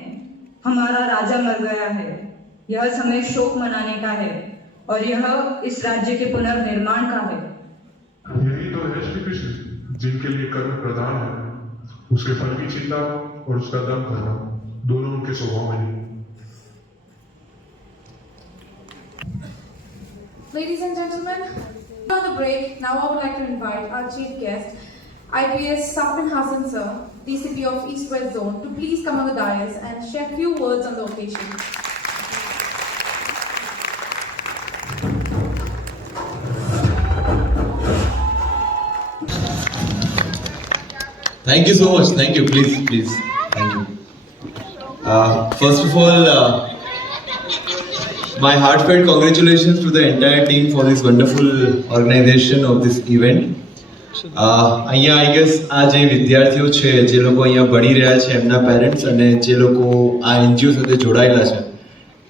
हमारा राजा मर गया है। यह समय शोक मनाने का है और यह इस राज्य के पुनर्निर्माण का है। यही तो है श्री कृष्ण, जिनके लिए कर्म प्रधान है। उसके फल की चिंता और उसका दम करना दोनों उनके स्वभाव में नहीं। Ladies and gentlemen, after the break, now I would like to invite our chief guest, IPS Safin Hassan sir, DCP of East West Zone, to please come on the dais and share few words on the occasion. Thank you so much. Thank you. Please. Thank you. First of all, my heartfelt congratulations to the entire team for this wonderful organization of this event. અહીંયા I guess આ જે વિદ્યાર્થીઓ છે, જે લોકો અહીંયા ભણી રહ્યા છે, એમના પેરેન્ટ્સ અને જે લોકો આ એનજીઓ સાથે જોડાયેલા છે,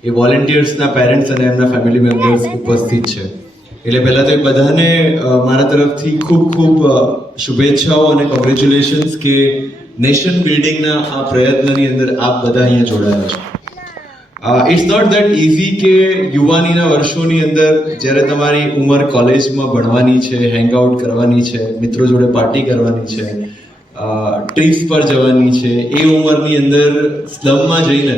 એ વોલેન્ટિયર્સના પેરેન્ટ્સ અને એમના ફેમિલી મેમ્બર્સ ઉપસ્થિત છે. એટલે પહેલાં તો એ બધાને મારા તરફથી ખૂબ ખૂબ શુભેચ્છાઓ અને કોંગ્રેચ્યુલેશન્સ કે નેશન બિલ્ડિંગના આ પ્રયત્નની અંદર આપ બધા અહીંયા જોડાયા છો. ઇટ્સ નોટ દેટ ઇઝી કે યુવાનીના વર્ષોની અંદર જ્યારે તમારી ઉંમર કોલેજમાં ભણવાની છે, હેંગઆઉટ કરવાની છે, મિત્રો જોડે પાર્ટી કરવાની છે, ટ્રીપ્સ પર જવાની છે, એ ઉંમરની અંદર સ્લમમાં જઈને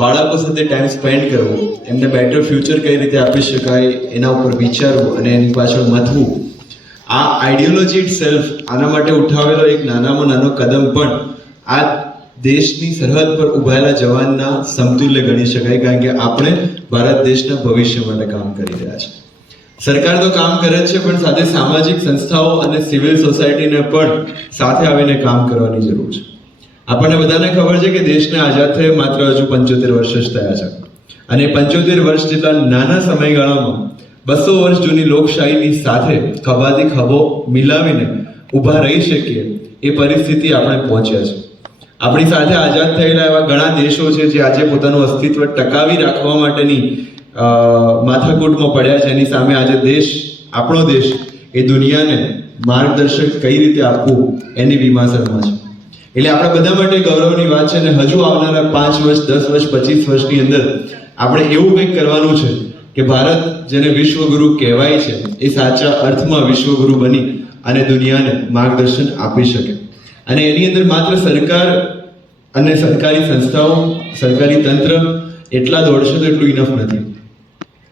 બાળકો સાથે ટાઈમ સ્પેન્ડ કરવો, એમને બેટર ફ્યુચર કઈ રીતે આપી શકાય એના ઉપર વિચારવું અને એની પાછળ મથવું, આ આઈડિયોલોજી ઇટ સેલ્ફ, આના માટે ઉઠાવેલો એક નાનામાં નાનો કદમ પણ આ દેશની સરહદ પર ઉભાયેલા જવાનના સમતુલ્ય ગણી શકાય. કારણ કે આપણે ભારત દેશના ભવિષ્ય માટે કામ કરી રહ્યા છીએ. સરકાર તો કામ કરે છે, પણ સાથે સામાજિક સંસ્થાઓ અને સિવિલ સોસાયટીને પણ સાથે આવીને કામ કરવાની જરૂર છે. આપણને બધાને ખબર છે કે દેશને આઝાદ થયે માત્ર હજુ 75 વર્ષ જ થયા છે અને 75 વર્ષ જેટલા નાના સમયગાળામાં 200 વર્ષ જૂની લોકશાહીની સાથે ખભાથી ખભો મિલાવીને ઊભા રહી શકીએ એ પરિસ્થિતિ આપણે પહોંચ્યા છે. આપણી સાથે આઝાદ થયેલા એવા ઘણા દેશો છે જે આજે પોતાનું અસ્તિત્વ ટકાવી રાખવા માટેની માથાકૂટમાં પડ્યા છે. એની સામે આજે આપણો દેશ એ દુનિયાને માર્ગદર્શક કઈ રીતે આપવું એની વિમાસરમાં છે. એટલે આપણા બધા માટે ગૌરવની વાત છે. અને હજુ આવનારા 5 વર્ષ, 10 વર્ષ, 25 વર્ષની અંદર આપણે એવું કંઈક કરવાનું છે કે ભારત જેને વિશ્વગુરુ કહેવાય છે એ સાચા અર્થમાં વિશ્વગુરુ બની અને દુનિયાને માર્ગદર્શન આપી શકે. અને એની અંદર માત્ર સરકાર અને સરકારી સંસ્થાઓ, સરકારી તંત્ર એટલા દોડશે તો એટલું ઇનફ નથી.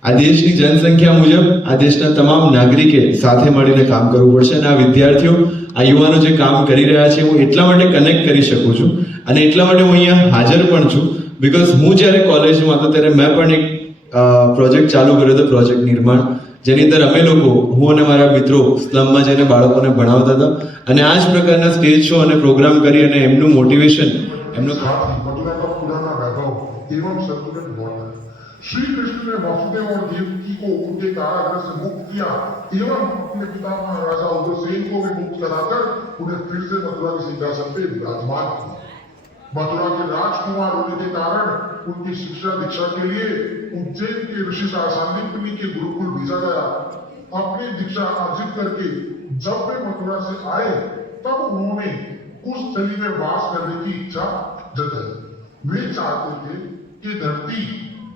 આ દેશની જનસંખ્યા મુજબ આ દેશના તમામ નાગરિકે સાથે મળીને કામ કરવું પડશે. અને આ વિદ્યાર્થીઓ, આ યુવાનો જે કામ કરી રહ્યા છે, હું એટલા માટે કનેક્ટ કરી શકું છું અને એટલા માટે હું અહીંયા હાજર પણ છું બિકોઝ હું જ્યારે કોલેજમાં હતો ત્યારે મેં પણ એક પ્રોજેક્ટ ચાલુ કર્યો હતો, પ્રોજેક્ટ નિર્માણ, જેની અંદર અમે લોકો, હું અને મારા મિત્રો સ્લમમાં જઈને બાળકોને ભણાવતા હતા અને આ જ પ્રકારના સ્ટેજ શો અને પ્રોગ્રામ કરી અને એમનું મોટિવેશન, એમનું मथुरा का पुराना वैभव एवं संतुलन लौटा. श्री कृष्ण ने वासुदेव और देवकी को उनके कारागृह से मुक्त किया एवं अपने पितामह राजा उग्रसेन को भी मुक्त कराकर उन्हें फिर से मथुरा के सिंहासन पे विराजमान किया. मथुरा के राजकुमार होने के कारण उनकी शिक्षा दीक्षा के लिए उज्जैन के ऋषि सांदीपनि के गुरुकुल भेजा गया. अपनी दीक्षा अर्जित करके जब वे मथुरा से आए तब उन्होंने उस स्थली में वास करने की इच्छा जताई. वे चाहते थे कि धरती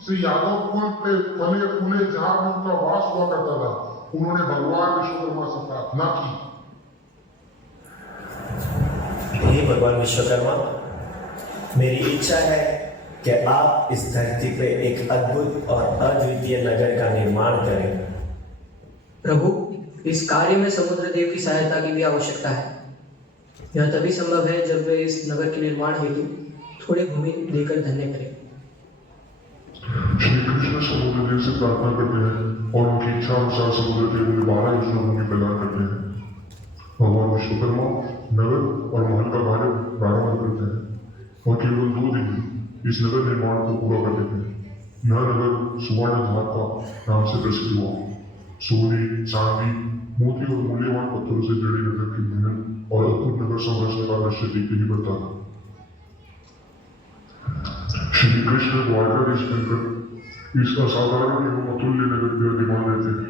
से यादव कुल पे फले फूले जहां में उनका वास हुआ करता था, उन्होंने भगवान विश्वकर्मा से प्रार्थना की. हे भगवान विश्वकर्मा, मेरी इच्छा है कि आप इस धरती पे एक अद्भुत और अद्वितीय नगर का निर्माण करें. प्रभु, इस कार्य में समुद्र देव की सहायता की भी आवश्यकता है. यह तभी संभव है जब वे इस नगर के निर्माण हेतु थोड़ी भूमि देकर धन्य करें. श्री कृष्ण समुद्र देव से प्रार्थना करते हैं और उनकी इच्छा अनुसार समुद्र देव उन्हें 12 योजना भूमि प्रदान करते हैं. भगवान विश्वकर्मा नगर और महल का कार्य प्रारंभ करते हैं और केवल 2 दिन इस नगर निर्माण को पूरा कर देते हैं. यह नगर सुवर्ण धार का नाम से प्रसिद्ध हुआ. सोने, चांदी, मोती और मूल्यवान पत्थरों से जड़े नगर की मेहनत और अद्भुत नगर संरचना का दृश्य देखते ही बनता था. श्री कृष्ण द्वारकाधीश बनकर इस असाधारण एवं अतुल्य नगर के विराजमान रहते हैं.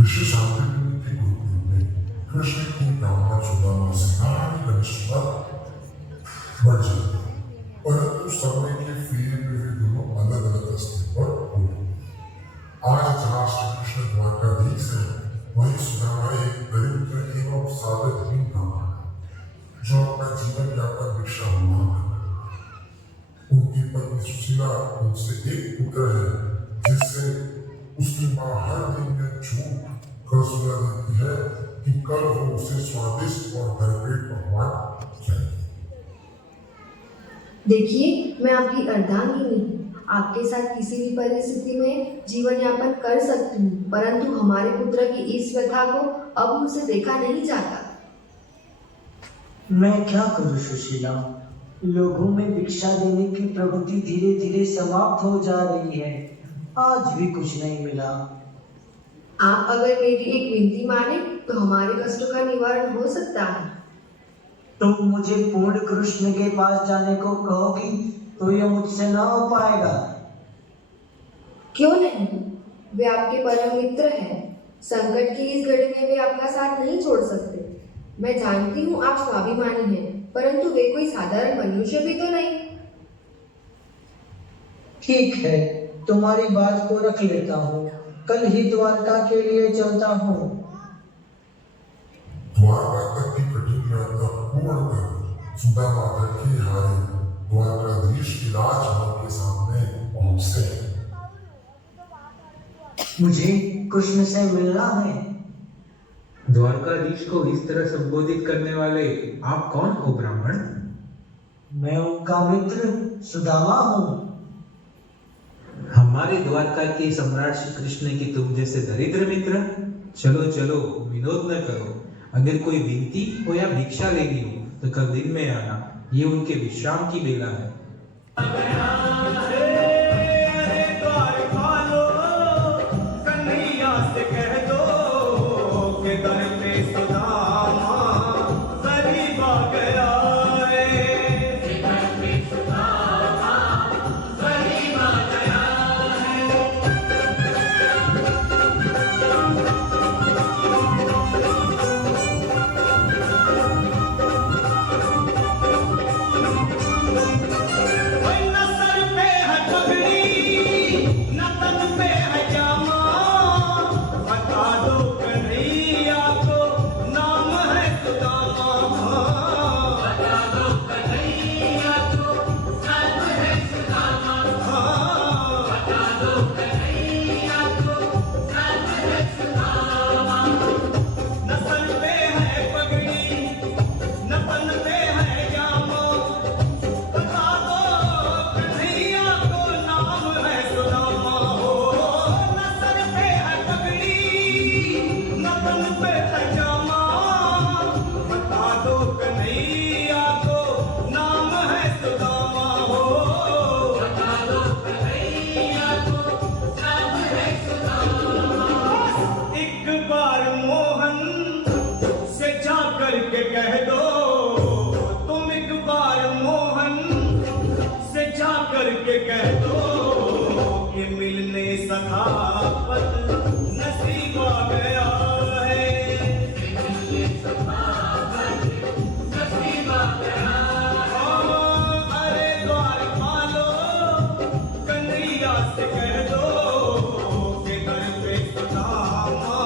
ऋषि सांदीपनि के गुरुकुल में कृष्ण की ब्राह्मण सुदामा से सारी घनिष्ठता बढ़ जाती, परंतु समय के फेरे में वे दोनों अलग अलग रास्ते पर हो. आज जहाँ श्री कृष्ण द्वारकाधीश है, वही सुदामा एक दरिद्र एवं साधकहीन ब्राह्मण जो अपना जीवन यापन भिक्षा हुआ. उनकी पत्नी सुशीला उनसे एक पुत्र है जिससे उसकी माँ हर दिन में झूठ कर सुना देती है कि कल वो उसे स्वादिष्ट और भरपेट पकवान चाहिए. देखिए, मैं आपकी अर्धांगिनी हूँ. आपके साथ किसी भी परिस्थिति में जीवन यापन कर सकती हूँ, परंतु हमारे पुत्र की इस व्यथा को अब मुझसे देखा नहीं जाता. मैं क्या करूँ सुशीला, लोगों में भिक्षा देने की प्रवृत्ति धीरे धीरे समाप्त हो जा रही है. आज भी कुछ नहीं मिला. आप अगर मेरी एक विनती माने तो हमारे कष्टों का निवारण हो सकता है. तुम मुझे पूर्ण कृष्ण के पास जाने को कहोगी तो यह मुझसे ना हो पाएगा। क्यों नहीं, वे आपके परम मित्र हैं। संकट की इस घड़ी में वे आपका साथ नहीं छोड़ सकते। मैं जानती हूँ आप स्वाभिमानी हैं, परंतु वे कोई साधारण मनुष्य भी तो नहीं। ठीक है, तुम्हारी बात को रख लेता हूँ। कल ही द्वारका के लिए चलता हूँ। द्वारका तक की कठिन यात्रा पूर्ण कर सुदामा के हारे द्वारकाधीश की राजमहल के सामने पहुंचते हैं। मुझे कृष्ण से मिलना है। द्वारकाधीश को इस तरह संबोधित करने वाले आप कौन हो ब्राह्मण? मैं उनका मित्र सुदामा हूँ। हमारे द्वारका के सम्राट श्री कृष्ण की तुम जैसे दरिद्र मित्र? चलो चलो, विनोद न करो। अगर कोई विनती हो या भिक्षा लेनी हो तो कल दिन में आना, ये उनके विश्राम की बेला है। कन्हैया से कह दो कि दर पे सुदामा गरीब आ गया है। दर पे सुदामा गरीब आ गया न सर पे है पगड़ी न तन पे है जामा, बता दो कन्हैया को नाम है सुदामा। बता दो कन्हैया को नाम है सुदामा। बता दो कन्हैया को नाम है सुदामा। न सर पे है पगड़ी न तन पे है जामा, बता दो कन्हैया को नाम है सुदामा। हो न सर पे है पगड़ी न तन पे है जामा, बता दो कन्हैया को नाम है सुदामा। हो बता दो कन्हैया को नाम है सुदामा। एक बार मोहन से जा करके कह दो, तुम एक बार मोहन से जा करके कह दो कि मिलने सखावत नसीब आ गया है। मिलने सखावत नसीब आ गया है। अरे द्वार पालो कन्हैया से कह दो कि दर पे सुदामा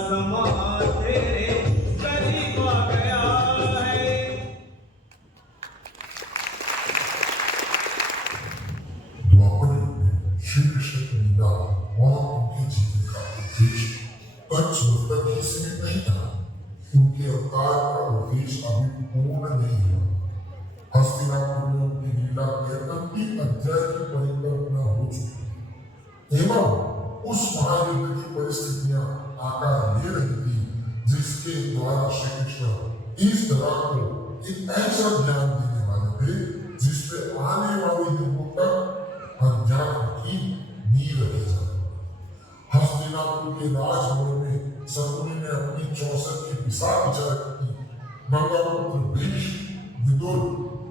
समा तेरे करीब आ गया है। द्वापर युग में श्री कृष्ण की लीला और उनके जीवन का उद्देश्य पंचमृत ही सीमित नहीं था। उनके अवतार का उद्देश्य अभी पूर्ण नहीं हुआ। हस्तिनापुर में उनकी लीला के अंतिम अध्याय की परिकल्पना हो चुकी एवं उस महायुद्ध की परिस्थितियां आकार ले रही थी जिसके द्वारा श्री कृष्ण इस तरह को एक ऐसा ज्ञान देने वाले थे जिससे आने वाले युगों तक अज्ञान की नींव रह जाए। हस्तिनापुर के राजभवन में शकुनी ने अपनी 64 की विशाल विचार की। गंगापुत्र भीष्म, विदुर,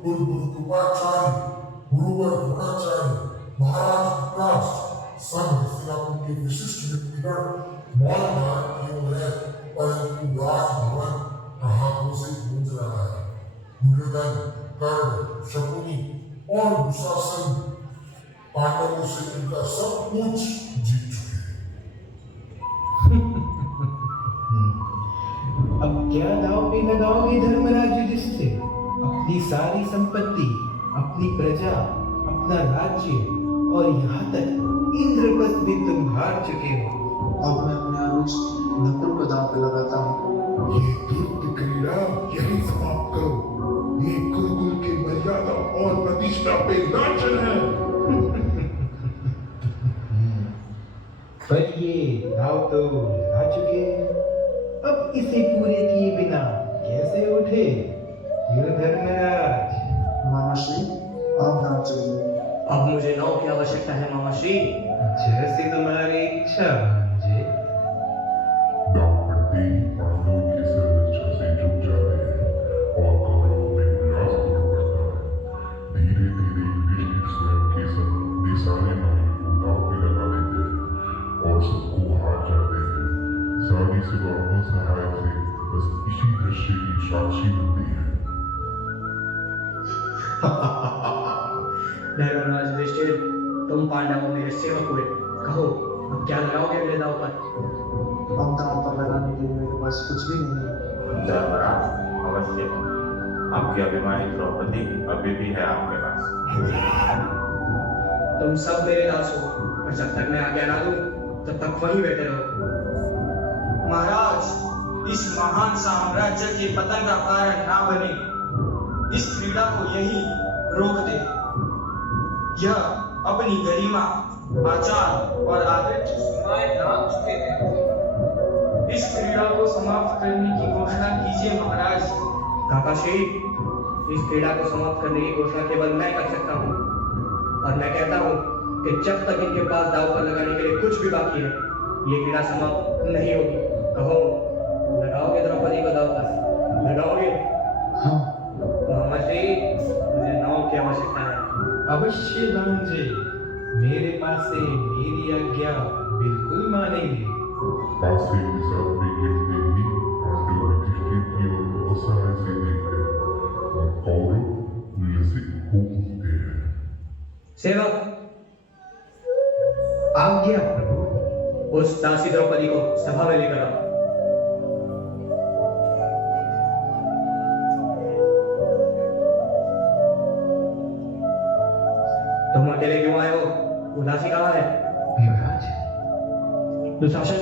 कुलगुरु कृपाचार्य, गुरुवर द्रोणाचार्य, महाराज धृतराष्ट्र सब हस्तिनापुर के विशिष्ट व्यक्तिगण मौन धारण किए हुए हैं, परंतु राजभवन कहावतों से गूंज रहा है। दुर्योधन, कर्ण, शकुनी और दुशासन पांडवों से उनका सब कुछ जीत चुके हैं। अब क्या दाव पे लगाओगे धर्मराज युधिष्ठिर? अपनी सारी संपत्ति, अपनी प्रजा, अपना राज्य और यहाँ तक इंद्रप्रस्थ भी तुम हार चुके हो। अब मैं अपने अनुज नकुल को दांव पे लगाता हूँ। ये दुष्ट क्रीड़ा यही समाप्त करो। ये कुरुकुल की मर्यादा और प्रतिष्ठा पे लांछन है। पर ये दाव तो लगा चुके हैं, अब इसे पूरे किए बिना कैसे उठे? क्यों धर्मराज? मामाश्री, आप दांव चलिए। अब मुझे नाव की आवश्यकता है मामाश्री। जैसे तुम्हारी इच्छा भांजे। दांव पड़ते ही पांडवों के सिर रक्षा से झुक जाते हैं और कौरवों में उल्लास दौड़ पड़ता है। धीरे धीरे युधिष्ठिर स्वयं के संग वे सारे नाविकों को दांव पे लगा देते हैं और सबको हार जाते हैं। सारी सेवा असहाय से बस इसी दृश्य की साक्षी बनती है। धर्मराज युधिष्ठिर, तुम पांडवों मेरे सेवक हुए। कहो, अब क्या लगाओगे मेरे दांव पर? अब दांव पर लगाने के लिए मेरे पास कुछ भी नहीं है। धर्मराज, अवश्य आपकी अभिमानी द्रौपदी अभी भी है आपके पास। तुम सब मेरे दास हो और जब तक मैं आज्ञा ना दूं तब तक वहीं बैठे रहो। महाराज, इस महान साम्राज्य के पतन का कारण ना बने। इस क्रीड़ा को यही रोक दे। यह अपनी गरिमा, आचार और आदर की सीमाएं नाप चुके हैं। इस क्रीड़ा को समाप्त करने की घोषणा कीजिए महाराज। काकाश्री, इस क्रीड़ा को समाप्त करने की घोषणा केवल मैं कर सकता हूँ और मैं कहता हूँ कि जब तक इनके पास दांव पर लगाने के लिए कुछ भी बाकी है, ये क्रीड़ा समाप्त नहीं होगी। कहो, लगाओगे द्रौपदी को दांव पर? लगाओगे? हाँ। मामाश्री, मुझे नाव की आवश्यकता है। अवश्य भांजे, मेरे पास से मेरी आज्ञा बिल्कुल मानेंगे। पासे के साथ में गिरते ही पांडव युधिष्ठिर की ओर असहाय से देखते हैं और कौरव उल्लसित हो उठते हैं। सेवक, आज्ञा प्रभु। उस दासी द्रौपदी को सभा में लेकर आओ। तुम अकेले क्यों आए हो? उदासी कहाँ है? महाराज, दुशासन,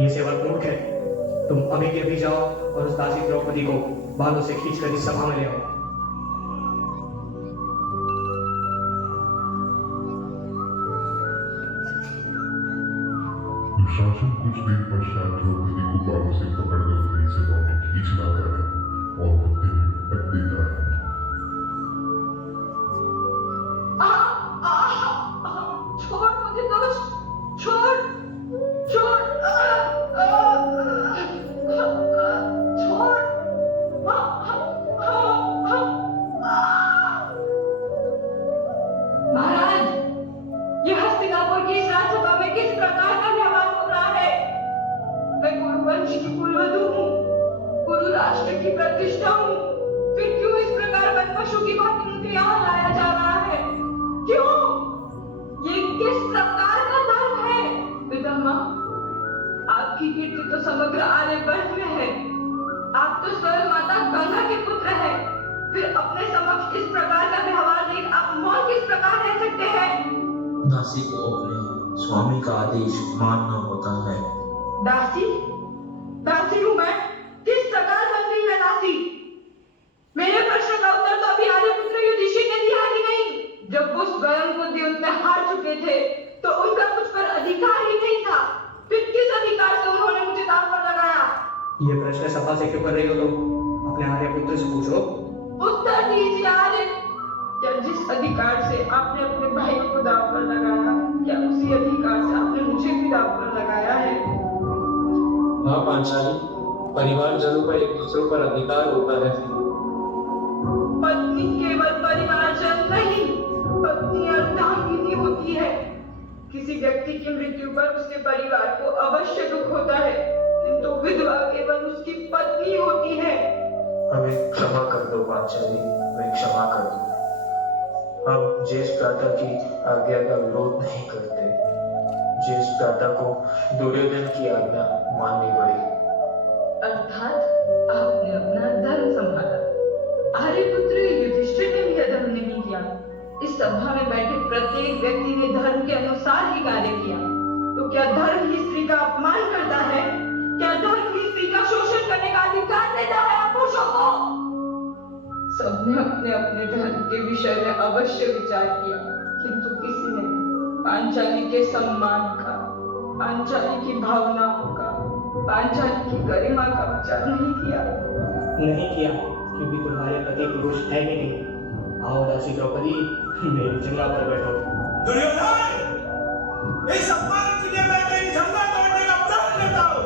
ये सेवक मूर्ख है। तुम अभी के अभी जाओ और उस दासी द्रौपदी को बालों से खींचकर इस सभा में ले आओ। दुशासन कुछ देर पश्चात द्रौपदी को बालों से पकड़कर वहीं से बाहर खींच लाता है और मुद्दे में पटक देता है। छोड़ मुझे दोस्त, छोड़, छोड़, छोड़। महाराज, ये हस्तिनापुर की इस राजसभा में किस प्रकार का व्यवहार हो रहा है? मैं कुरुवंश की कुलवधू हूँ, कुरु राष्ट्र की प्रतिष्ठा हूँ, फिर क्यों इस प्रकार बनपशु की भांति मुझे यहाँ लाया जा रहा है? क्यों? ये किस प्रकार का धर्म है? पितामह, आपकी गिरती कीर्ति तो समग्र आर्यवर्त में है। आप तो स्वयं माता गंगा के पुत्र हैं। फिर अपने समक्ष इस प्रकार का व्यवहार देख आप मौन किस प्रकार रह सकते हैं? दासी को अपने स्वामी का आदेश मानना होता है। दासी? दासी हूँ मैं? किस प्रकार बन गई मैं दासी? मेरे प्रश्न का उत्तर तो अभी आर्यपुत्र युधिष्ठिर ने दिया कि नहीं? जब वो स्वयं को युद्ध में हार चुके थे तो उनका मुझ पर अधिकार ही नहीं था। फिर किस अधिकार से उन्होंने मुझे दांव पर लगाया? ये प्रश्न सभा से क्यों कर रही हो तुम? अपने आर्यपुत्र से पूछो। उत्तर दीजिए आर्य। क्या जिस अधिकार से आपने अपने भाई को दांव पर लगाया, क्या उसी अधिकार से आपने मुझे भी दांव पर लगाया है? हाँ पांचाली, परिवारजनों का एक दूसरों पर अधिकार होता है। पत्नी केवल परिवारजन नहीं, पत्नी अर्धांगिनी होती है। किसी व्यक्ति की मृत्यु पर उसके परिवार को अवश्य दुख होता है, किंतु विधवा केवल उसकी पत्नी होती है। हमें क्षमा कर दो पांचाली, हमें क्षमा कर दो। हम ज्येष्ठ भ्राता की आज्ञा का विरोध नहीं करते। ज्येष्ठ भ्राता को दुर्योधन की आज्ञा माननी पड़ी। अर्थात आपने अपना धर्म संभाला। आर्यपुत्र युधिष्ठिर ने भी अधर्म नहीं किया। इस सभा में बैठे प्रत्येक व्यक्ति ने धर्म के अनुसार ही कार्य किया। तो क्या धर्म ही स्त्री का अपमान करता है? क्या धर्म ही स्त्री का शोषण करने का अधिकार देता है आप पुरुषों को? सबने अपने अपने धर्म के विषय में अवश्य विचार किया, किंतु किसी ने पांचाली के सम्मान का, पांचाली की भावनाओं का, पांचाली की गरिमा का विचार नहीं किया। नहीं किया क्योंकि तुम्हारे पति पुरुष है ही नहीं। आओ दासी द्रौपदी, मेरी जंगा पर बैठो। दुर्योधन, इस अपमान के लिए मैं तेरी जंगा तोड़ने का प्रण लेता हूँ।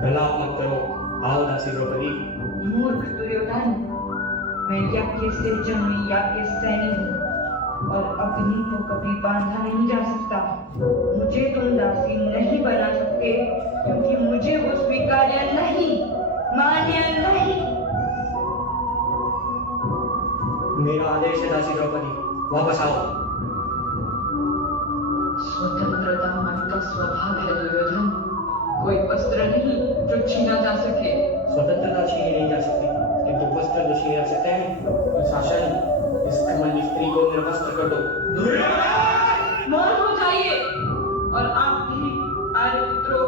प्रलाप मत करो, आओ दासी द्रौपदी। मूर्ख दुर्योधन, मैं यज्ञ से जन्मी यज्ञ सैनी हूँ और अग्नि को कभी बांधा नहीं जा सकता। मुझे तुम दासी नहीं बना सकते, क्योंकि मुझे वो स्वीकार्य नहीं, मान्य नहीं। मेरा आदेश है दासी द्रौपदी, वापस आओ। स्वतंत्रता मन का स्वभाव है दुर्योधन। कोई वस्त्र नहीं जो छीना जा सके। स्वतंत्रता छीनी नहीं जा सकती, किंतु वस्त्र तो छीने जा सकते हैं। शासन, इस कमली स्त्री को निर्वस्त्र कर दो। मौन हो जाइए, और आप भी आर्यपुत्रों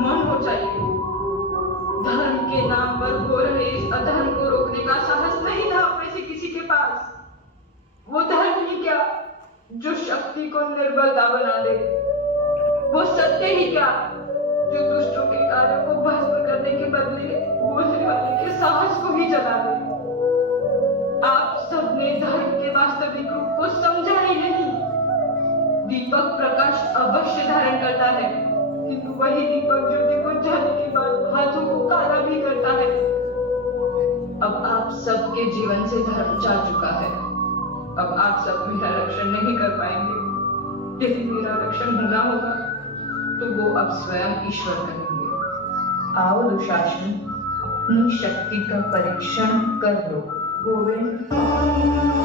मौन हो जाइए। धर्म के नाम पर हो रहे इस अधर्म को रोकने का साहस नहीं था अपने से किसी के पास। वो धर्म ही क्या जो शक्ति को निर्बलता बना दे, वो सत्य ही क्या जो दुष्टों के कार्यों को भस्म करने के बदले बोलने वाले के साहस को ही जला दे। आप सबने धर्म के वास्तविक रूप को समझा ही नहीं। दीपक प्रकाश अवश्य धारण करता है, किंतु वही दीपक ज्योति को जाने के बाद हाथों को काला भी करता है। अब आप सबके जीवन से धर्म जा चुका है। अब आप सब मेरा रक्षण नहीं कर पाएंगे। यदि मेरा रक्षण होना होगा तो वो अब स्वयं ईश्वर करेंगे। आओ दुशासन, अपनी शक्ति का परीक्षण कर लो। गोविंद।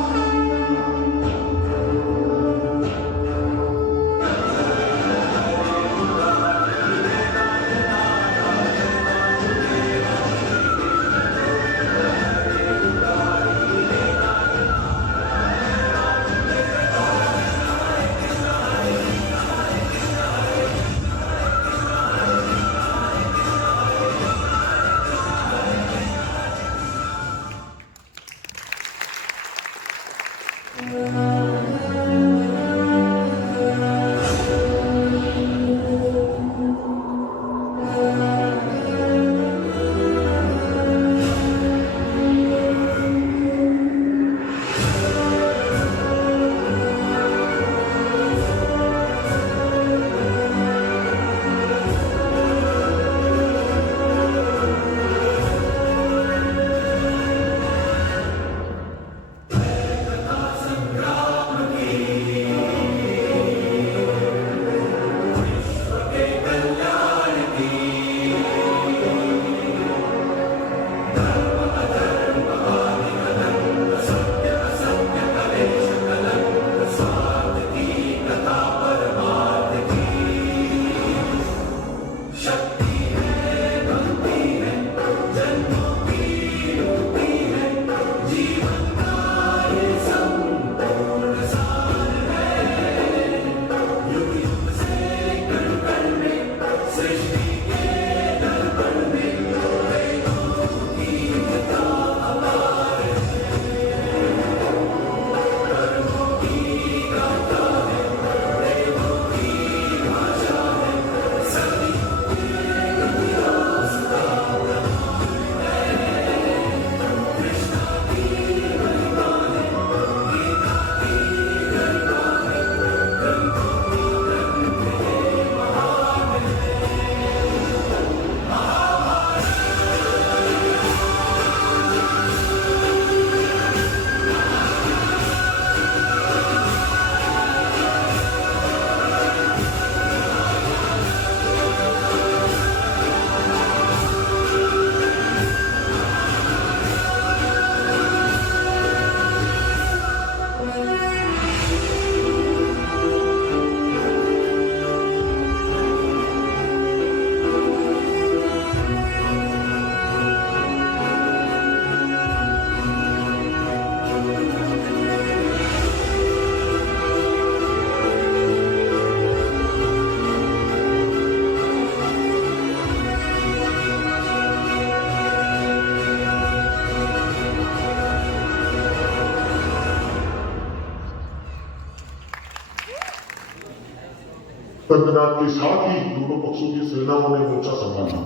तदनाथ के साथ ही दोनों पक्षों की सेनाओं ने मोर्चा संभाला।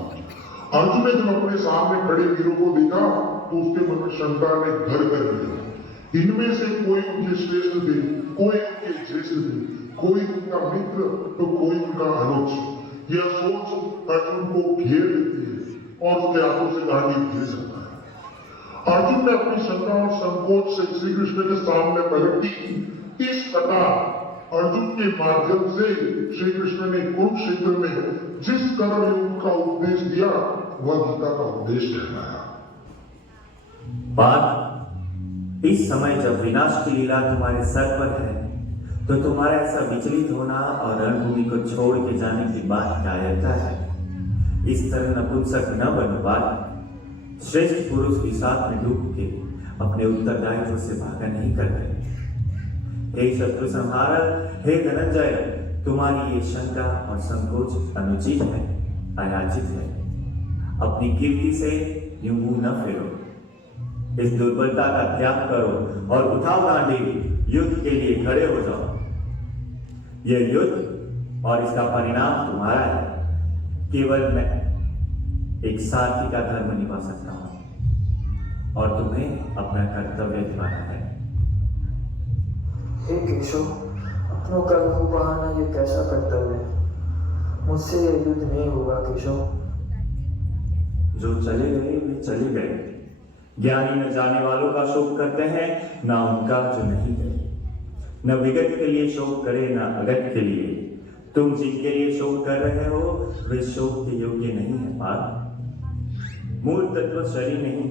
अर्जुन ने जब अपने सामने खड़े वीरों को देखा तो उसके मन में शंका ने घर कर लिया। इनमें से कोई उनके श्रेष्ठ थे, कोई उनके ज्येष्ठ थे, कोई उनका मित्र तो कोई उनका अनुज। यह सोच अर्जुन को घेर लेती है और उसके हाथों से गाड़ी घेर सकता है। अर्जुन ने अपनी शंका और संकोच से श्री कृष्ण के सामने प्रकट की। इस प्रकार अर्जुन के माध्यम से श्री कृष्ण ने कुरुक्षेत्र में जिस कर्म योग का उपदेश दिया वह गीता का उपदेश कहलाया। बात इस समय जब विनाश की लीला तुम्हारे सर पर है तो तुम्हारा ऐसा विचलित होना और रणभूमि को छोड़ के जाने की बात कायरता है। इस तरह नपुंसक न बनो बालक। श्रेष्ठ पुरुष विषाद में डूब के अपने उत्तरदायित्व से भागा नहीं करते। हे शत्रु संहारक, हे धनंजय, तुम्हारी ये शंका और संकोच अनुचित है, अयाचित है। अपनी कीर्ति से यूं मुंह न फेरो। इस दुर्बलता का त्याग करो और उठाओ गांडी, युद्ध के लिए खड़े हो जाओ। यह युद्ध और इसका परिणाम तुम्हारा है। केवल मैं एक सारथी का धर्म निभा सकता हूं और तुम्हें अपना कर्तव्य निभाना है। हे केशव, अपनों का मुंह बहाना ये कैसा कर्तव्य है? मुझसे ये युद्ध नहीं होगा केशव। जो चले गए वे चले गए। ज्ञानी न जाने वालों का शोक करते हैं, ना उनका जो नहीं गए। न विगत के लिए शोक करे, न अगत के लिए। तुम जिनके लिए शोक कर रहे हो वे शोक के योग्य नहीं है पार्थ। मूल तत्व शरीर नहीं,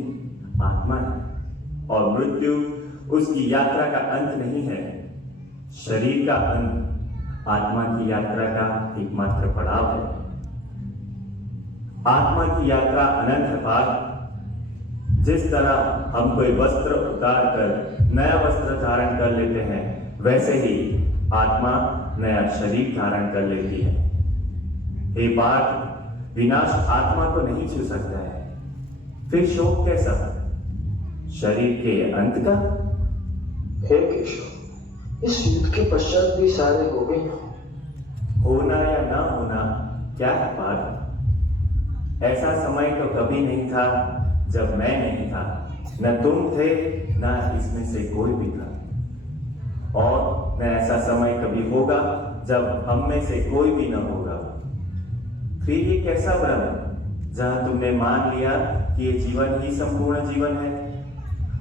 आत्मा है और मृत्यु उसकी यात्रा का अंत नहीं है। शरीर का अंत आत्मा की यात्रा का एकमात्र पड़ाव है। आत्मा की यात्रा अनंत है पार्थ। जिस तरह हम कोई वस्त्र उतार कर नया वस्त्र धारण कर लेते हैं, वैसे ही आत्मा नया शरीर धारण कर लेती है। हे पार्थ, विनाश आत्मा को नहीं छू सकता है, फिर शोक कैसा? शरीर के अंत का? हे केशव, इस युद्ध के पश्चात भी सारे हो गए। होना या ना होना क्या है पार्थ? ऐसा समय तो कभी नहीं था जब मैं नहीं था, न तुम थे, न इसमें से कोई भी था। और न ऐसा समय कभी होगा जब हम में से कोई भी न होगा। फिर ये कैसा भ्रम जहां तुमने मान लिया कि ये जीवन ही संपूर्ण जीवन है।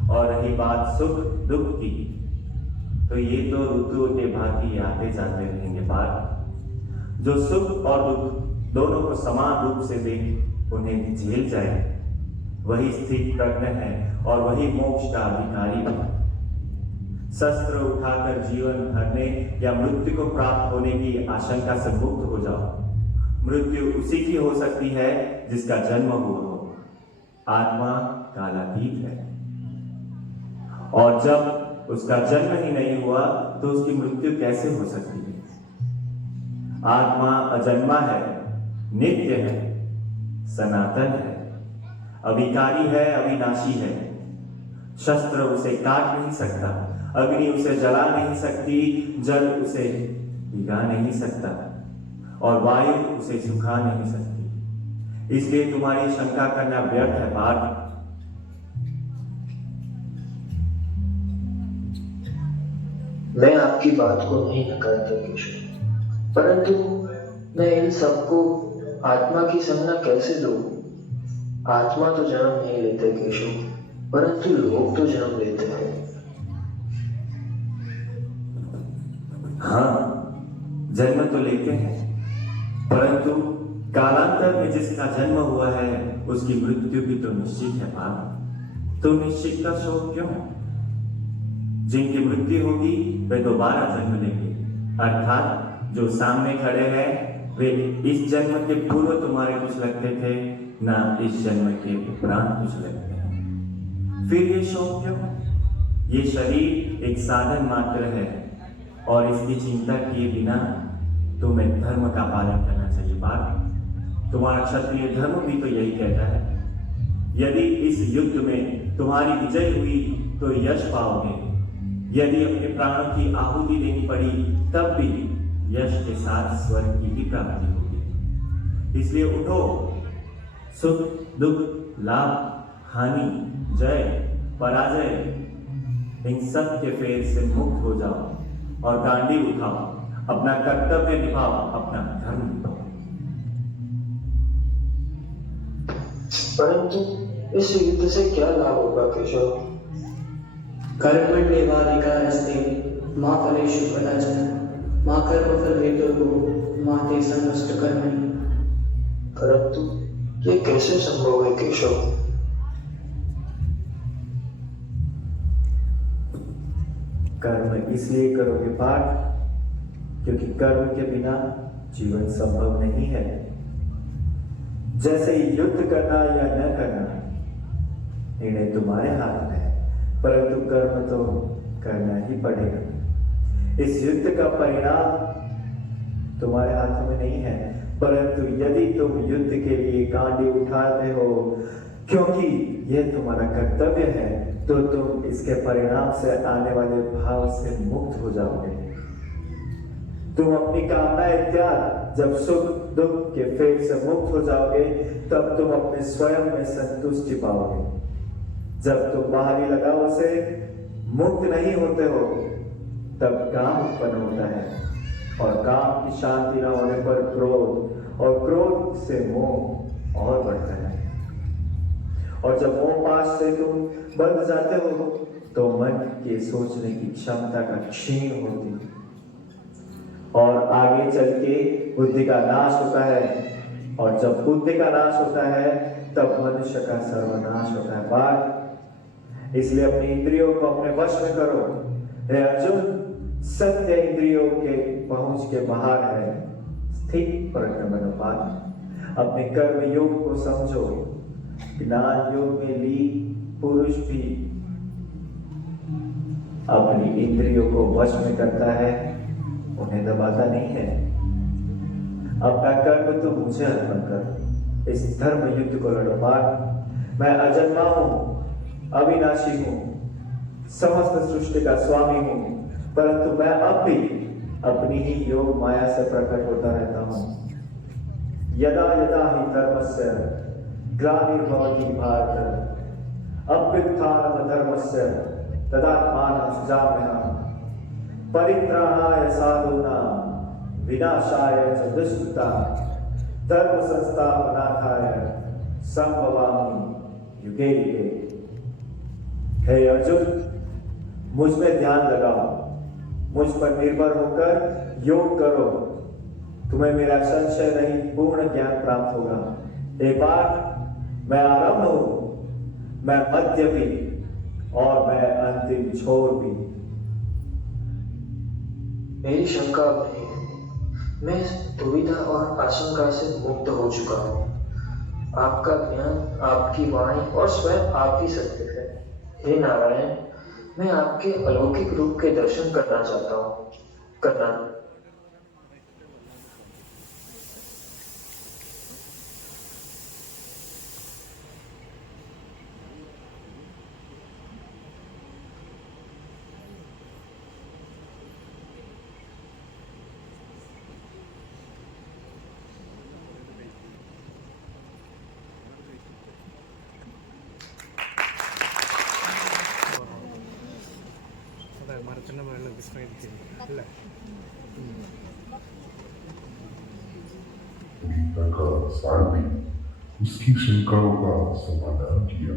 और रही बात सुख दुख की, तो ये तो ऋतुओं के भांति आते जाते रहेंगे पार्थ। जो सुख और दुख दोनों को समान रूप से देख उन्हें झेल जाए, वही स्थित प्रज्ञ है और वही मोक्ष का अधिकारी है। शस्त्र उठाकर जीवन हरने या मृत्यु को प्राप्त होने की आशंका से मुक्त हो जाओ। मृत्यु उसी की हो सकती है जिसका जन्म हुआ हो। आत्मा कालातीत है और जब उसका जन्म ही नहीं हुआ तो उसकी मृत्यु कैसे हो सकती है? आत्मा अजन्मा है, नित्य है, सनातन है, अविकारी है, अविनाशी है। शस्त्र उसे काट नहीं सकता, अग्नि उसे जला नहीं सकती, जल उसे भिगा नहीं सकता और वायु उसे सुखा नहीं सकती। इसलिए तुम्हारी शंका करना व्यर्थ है पार्थ। मैं आपकी बात को नहीं नकारता केशव, परंतु मैं इन सबको आत्मा की संज्ञा कैसे दूं? आत्मा तो जन्म नहीं लेते केशव, परंतु लोग तो जन्म लेते हैं। हाँ, जन्म तो लेते हैं, परंतु कालांतर में जिसका जन्म हुआ है उसकी मृत्यु भी तो निश्चित है पार्थ। तो निश्चित का शोक क्यों? जिनकी मृत्यु होगी वे दोबारा जन्म लेंगे, अर्थात जो सामने खड़े हैं वे इस जन्म के पूर्व तुम्हारे कुछ लगते थे, ना इस जन्म के उपरांत कुछ लगते हैं। फिर ये शोक क्यों? ये शरीर एक साधन मात्र है और इसकी चिंता किए बिना तुम्हें धर्म का पालन करना चाहिए पार्थ। तुम्हारा क्षत्रिय धर्म भी तो यही कहता है। यदि इस युद्ध में तुम्हारी विजय हुई तो यश पाओगे, यदि अपने प्राणों की आहुति देनी पड़ी तब भी यश के साथ स्वर्ग की ही प्राप्ति होगी। इसलिए उठो, सुख दुख लाभ हानि जय पराजय इन सब के फेर से मुक्त हो जाओ और गांडी उठाओ, अपना कर्तव्य निभाओ, अपना धर्म निभाओ। परंतु इस युद्ध से क्या लाभ होगा केशव? कर्मण्येवाधिकारस्ते मा फलेषु कदाचन मा कर्मफल हेतुर्भुः मा ते संगोष्ठ कर्मणि। परंतु ये कैसे संभव है केशव? कर्म इसलिए करोगे पाठ क्योंकि कर्म के बिना जीवन संभव नहीं है। जैसे युद्ध करना या न करना निर्णय तुम्हारे हाथ में है, परंतु कर्म तो करना ही पड़ेगा। इस युद्ध का परिणाम तुम्हारे हाथों में नहीं है, परंतु यदि तुम युद्ध के लिए गांडी उठाते हो क्योंकि यह तुम्हारा कर्तव्य है, तो तुम इसके परिणाम से आने वाले भाव से मुक्त हो जाओगे। तुम अपनी कामनाएं त्याग जब सुख दुख के फेर से मुक्त हो जाओगे, तब तुम अपने स्वयं में संतुष्टि पाओगे। जब तुम बाहरी लगाव से मुक्त नहीं होते हो, तब काम उत्पन्न होता है और काम की शांति न होने पर क्रोध और क्रोध से मोह और बढ़ता है। और जब मोह पाश से तुम बंध जाते हो, तो मन के सोचने की क्षमता का क्षीण होती है और आगे चल के बुद्धि का नाश होता है। और जब बुद्धि का नाश होता है, तब मनुष्य का सर्वनाश होता है। बात इसलिए अपनी इंद्रियों को अपने वश में करो। हे अर्जुन, सत्य इंद्रियों के पहुंच के बाहर है, स्थित प्रज्ञ मनोपात। अपने कर्म योग को समझो। ज्ञान योग में ली पुरुष भी अपनी इंद्रियों को वश में करता है, उन्हें दबाता नहीं है। अपना कर्म तो मुझे अर्पण कर, इस धर्म युद्ध को लड़ो पाठ। मैं अजन्मा हूं, अविनाशी हूं, समस्त सृष्टि का स्वामी हूं, परंतु मैं अब भी अपनी ही योग माया से प्रकट होता रहता हूं। यदा यदा ही धर्मस्य ग्लानिर्भवति भारत, अभ्युत्थानम् धर्मस्य तदात्मानं सृजाम्यहम्। परित्राणाय साधूनां विनाशाय च दुष्कृतां धर्म संस्थापनार्थाय संभवामि युगे युगे। हे अर्जुन, मुझ में ध्यान लगाओ, मुझ पर निर्भर होकर योग करो, तुम्हें मेरा संशय नहीं पूर्ण ज्ञान प्राप्त होगा। हे पार्थ, मैं आरंभ हूं, मैं मध्य भी और मैं अंतिम छोर भी। मेरी शंका अब नहीं है। मैं दुविधा और आशंका से मुक्त हो चुका हूँ। आपका ज्ञान, आपकी वाणी और स्वयं आप ही सत्य है। हे नारायण, मैं आपके अलौकिक रूप के दर्शन करना चाहता हूँ। करना गीता का सारथी उसकी शंकाओं का समाधान किया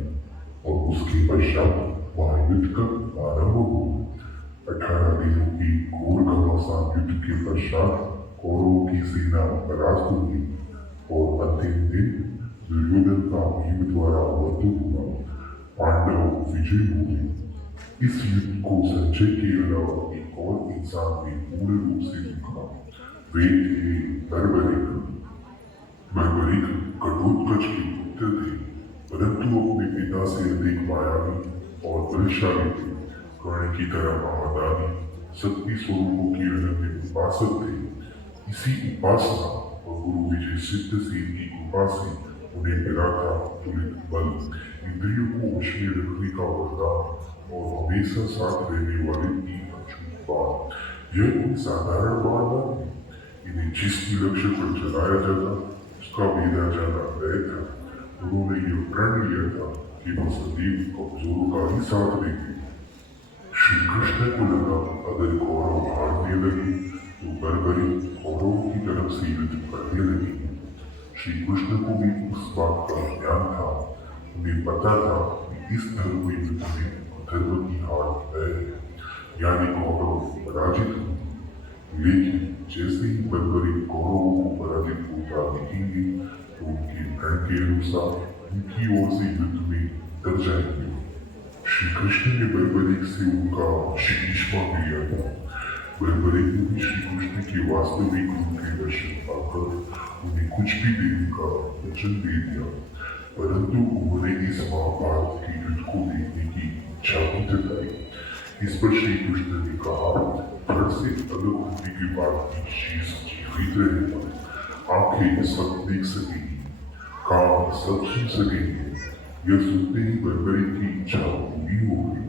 और उसके पश्चात वहां युद्ध का आरंभ हुआ। 18 दिनों की घोर घमासान युद्ध के पश्चात कौरवों की सेना परास्त हुई और अंतिम दिन दुर्योधन का भीम द्वारा वध हुआ। पांडव विजय हुए। इस युद्ध को संजय के अलावा एक और इंसान ने पूर्ण रूप से देखा। वे थे बर्बरिक। बर्बरिक घटोत्कच के पुत्र थे, परंतु अपने पिता से अधिक मायावी और बलशाली थे। कर्ण की तरह महादानी शक्ति स्वरूपों की अनन्य उपासक थे। इसी उपासना और गुरु विजय सिद्ध सेन की कृपा से उन्हें मिला था तुलित बल, इंद्रियों को वश में रखने का वरदान और हमेशा साथ रहने वाले की अछूत बात। यह कोई साधारण बात नहीं, इन्हें जिस भी लक्ष्य पर चलाया जाता उसका भेदा जाना तय था। उन्होंने यह प्रण लिया था कि वो सदैव कमजोरों का ही साथ देंगे। श्री कृष्ण को लगा अगर कौरव हारने लगे तो बर्बरी कौरवों की तरफ से युद्ध करने लगी। श्री कृष्ण को भी उस बात का ज्ञान था। उन्हें पता था कि इस धर्म युद्ध में अधर्म की हार है, यानी कौरव पराजित होंगे। लेकिन जैसे ही बर्बरी कौरवों को पराजित होता दिखेंगे तो उनके प्रण के अनुसार उनकी ओर से युद्ध में डर जाएंगे। श्री कृष्ण ने बर्बरी से उनका शीश मांग लिया था। बर्बरी ने भी श्री कृष्ण के वास्तविक रूप के दर्शन पाकर उन्हें कुछ भी देने का वचन दे दिया, परंतु उन्होंने इस महाभारत के युद्ध को देखने की इच्छा भी जताई। इस पर श्री कृष्ण ने कहा, धड़ से अलग होने के बाद भी शीश जीवित रहेगा, आंखें सब देख सकेंगी, कान सब सुन सकेंगे। यह सुनते ही बर्बरी की इच्छा पूरी हो गई।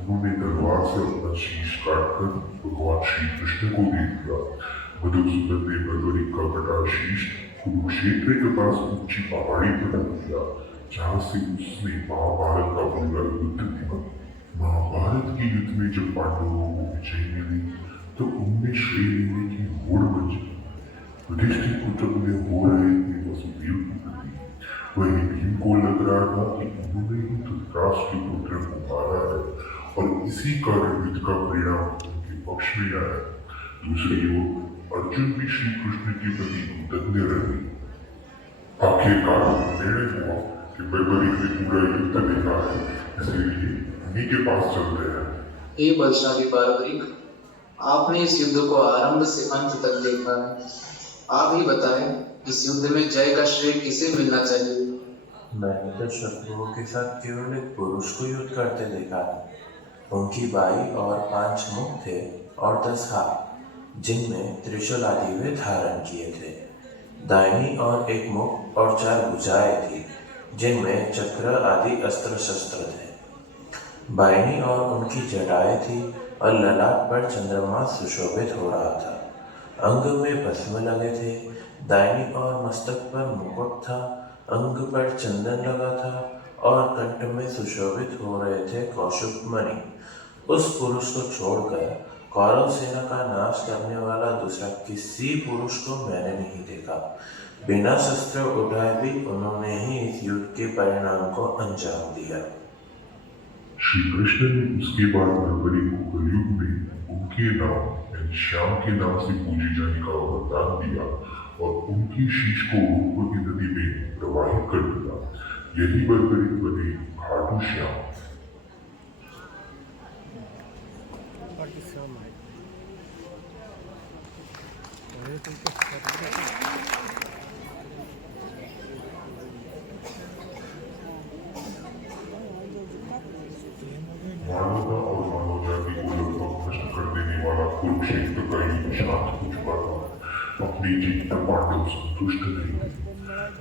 उन्होंने तलवार से अपना शीश काटकर भगवान श्री कृष्ण को दे दिया। मधुसूदन ने बर्बरी का कटा शीश कुरुक्षेत्र के पास ऊंची पहाड़ी पर रख दिया, जहाँ से उसने महाभारत का पूरा युद्ध देखा। महाभारत के युद्ध में जब पांडवों को विजय मिली तो उनमें श्रेय लेने की होड़ मची। युधिष्ठिर पुत्र में हो रहे थे वसुदेव की प्रति। वही भीम को लग रहा था कि उन्होंने ही धृतराष्ट्र के पुत्र को मारा है और इसी कारण युद्ध का परिणाम उनके पक्ष में आया। दूसरी ओर अर्जुन भी श्री कृष्ण के प्रति कृतज्ञ रहे। आखिरकार निर्णय हुआ कि बर्बरी ने पूरा युद्ध देखा है, इसलिए उन्हीं के पास चलते हैं। हे बलशाली बारबरिक, आपने इस युद्ध को आरंभ से अंत तक देखा है। आप ही बताएं, इस युद्ध में जय का श्रेय किसे मिलना चाहिए? मैंने तो शत्रुओं के साथ केवल एक पुरुष को युद्ध करते देखा है। उनकी 22 और 5 मुख थे और 10 हाथ, जिनमें त्रिशूल आदि वे धारण किए थे। दाहिनी और 1 मुख और 4 भुजाएं थी, जिनमें चक्र आदि अस्त्र शस्त्र थे। बाहिनी और उनकी जटाएं थी और ललाट पर चंद्रमा सुशोभित हो रहा था। अंग में भस्म लगे थे। दाहिनी और मस्तक पर मुकुट था, अंग पर चंदन लगा था और कंठ में सुशोभित हो रहे थे कौशुक मणि। उस पुरुष को छोड़कर कौरव सेना का नाश करने वाला दूसरा किसी पुरुष को मैंने नहीं देखा। बिना शस्त्र उठाए भी उन्होंने ही इस युद्ध के परिणाम को अंजाम दिया। श्री कृष्ण ने उसके बाद बर्बरी को कलयुग में उनके नाम यानी श्याम के नाम से पूजे जाने का वरदान दिया और उनकी शीश को रूपवती नदी में प्रवाहित कर दिया। यही बर्बरी बने खाटू श्याम। मानवता और मानव जाति को लगभग नष्ट कर देने वाला कुरुक्षेत्र का युद्ध शांत हो चुका था। अपनी जीत पर पांडव संतुष्ट नहीं थे।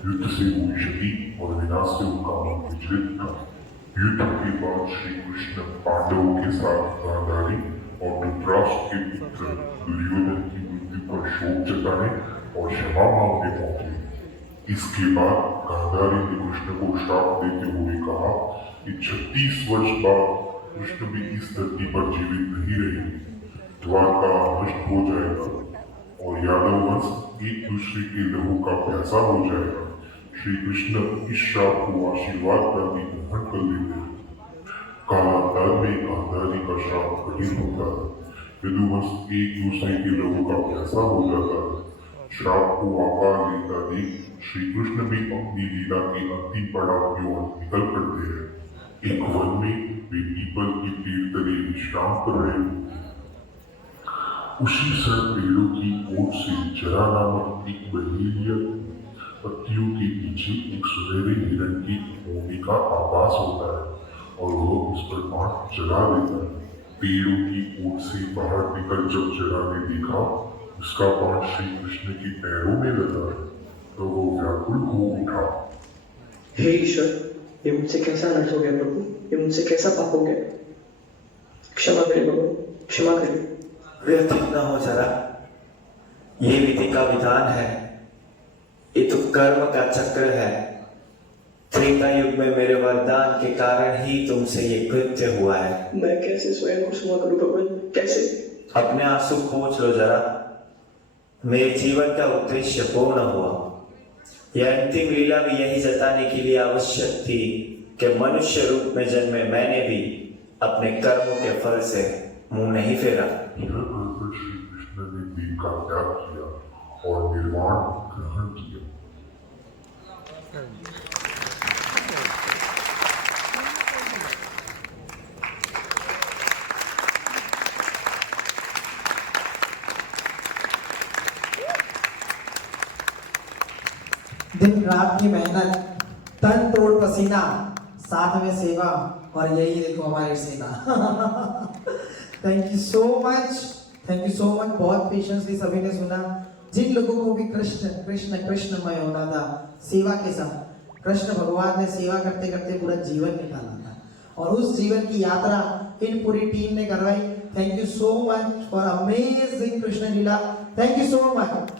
युद्ध से हुई क्षति और विनाश से उनका मन विचलित था। युद्ध के बाद श्री कृष्ण पांडवों के साथ गांधारी और धृतराष्ट्र के पुत्र दुर्योधन की मृत्यु पर शोक जताने और क्षमा मांगने पहुंचे। इसके बाद गांधारी ने कृष्ण को श्राप देते हुए कहा कि 36 वर्ष बाद कृष्ण भी इस धरती पर जीवित नहीं रहेंगे। द्वारका नष्ट हो जाएगा और यादव वंश एक दूसरे के लहू का प्यासा हो जाएगा। श्री कृष्ण इस श्राप को आशीर्वाद का भी ग्रहण कर लेते हैं। कालांतर में गांधारी का श्राप कठिन होता है। यदुवंश एक दूसरे के लहू का प्यासा हो जाता है। श्राप को आकार लेता देख श्री कृष्ण भी अपनी लीला के अंतिम पड़ाव की ओर निकल पड़ते हैं। एक वन में वे पीपल की पेड़ तले विश्राम कर रहे होते हैं। उसी सर पेड़ों की ओट से जरा नामक एक बहेलिया पत्तियों के पीछे एक सुनहरे हिरण की होने का आभास होता है और वह उस पर बाण चला देता है। पेड़ों की ओट से बाहर निकल जब जरा ने देखा उसका बाण श्री कृष्ण के पैरों में लगा है तो वो व्याकुल हो उठा। हे ईश्वर, ये मुझसे कैसा नष्ट हो गया प्रभु? ये मुझसे कैसा पाप हो गया? क्षमा करें प्रभु, क्षमा करें। व्यथित न हो जरा। ये विधि का विधान है, ये तो कर्म का चक्र है। त्रेता युग में मेरे वरदान के कारण ही तुमसे ये कृत्य हुआ है। मैं कैसे स्वयं को क्षमा करूं भगवान, कैसे? अपने आंसू पोंछ लो जरा। मेरे जीवन का उद्देश्य पूर्ण हुआ। यह अंतिम लीला भी यही जताने के लिए आवश्यक थी कि मनुष्य रूप में जन्मे मैंने भी अपने कर्मों के फल से मुंह नहीं फेरा। श्री कृष्ण ने देह का त्याग किया और निर्वाण ग्रहण किया। दिन रात की मेहनत, तन तोड़ पसीना, साथ में सेवा, और यही देखो हमारी सेना। Thank you so much, thank you so much. बहुत पेशेंसली सभी ने सुना। जिन लोगों को भी कृष्ण कृष्ण कृष्णमय होना था सेवा के साथ, कृष्ण भगवान ने सेवा करते करते पूरा जीवन निकाला था, और उस जीवन की यात्रा इन पूरी टीम ने करवाई। Thank you so much for amazing Krishna Leela. Thank you so much.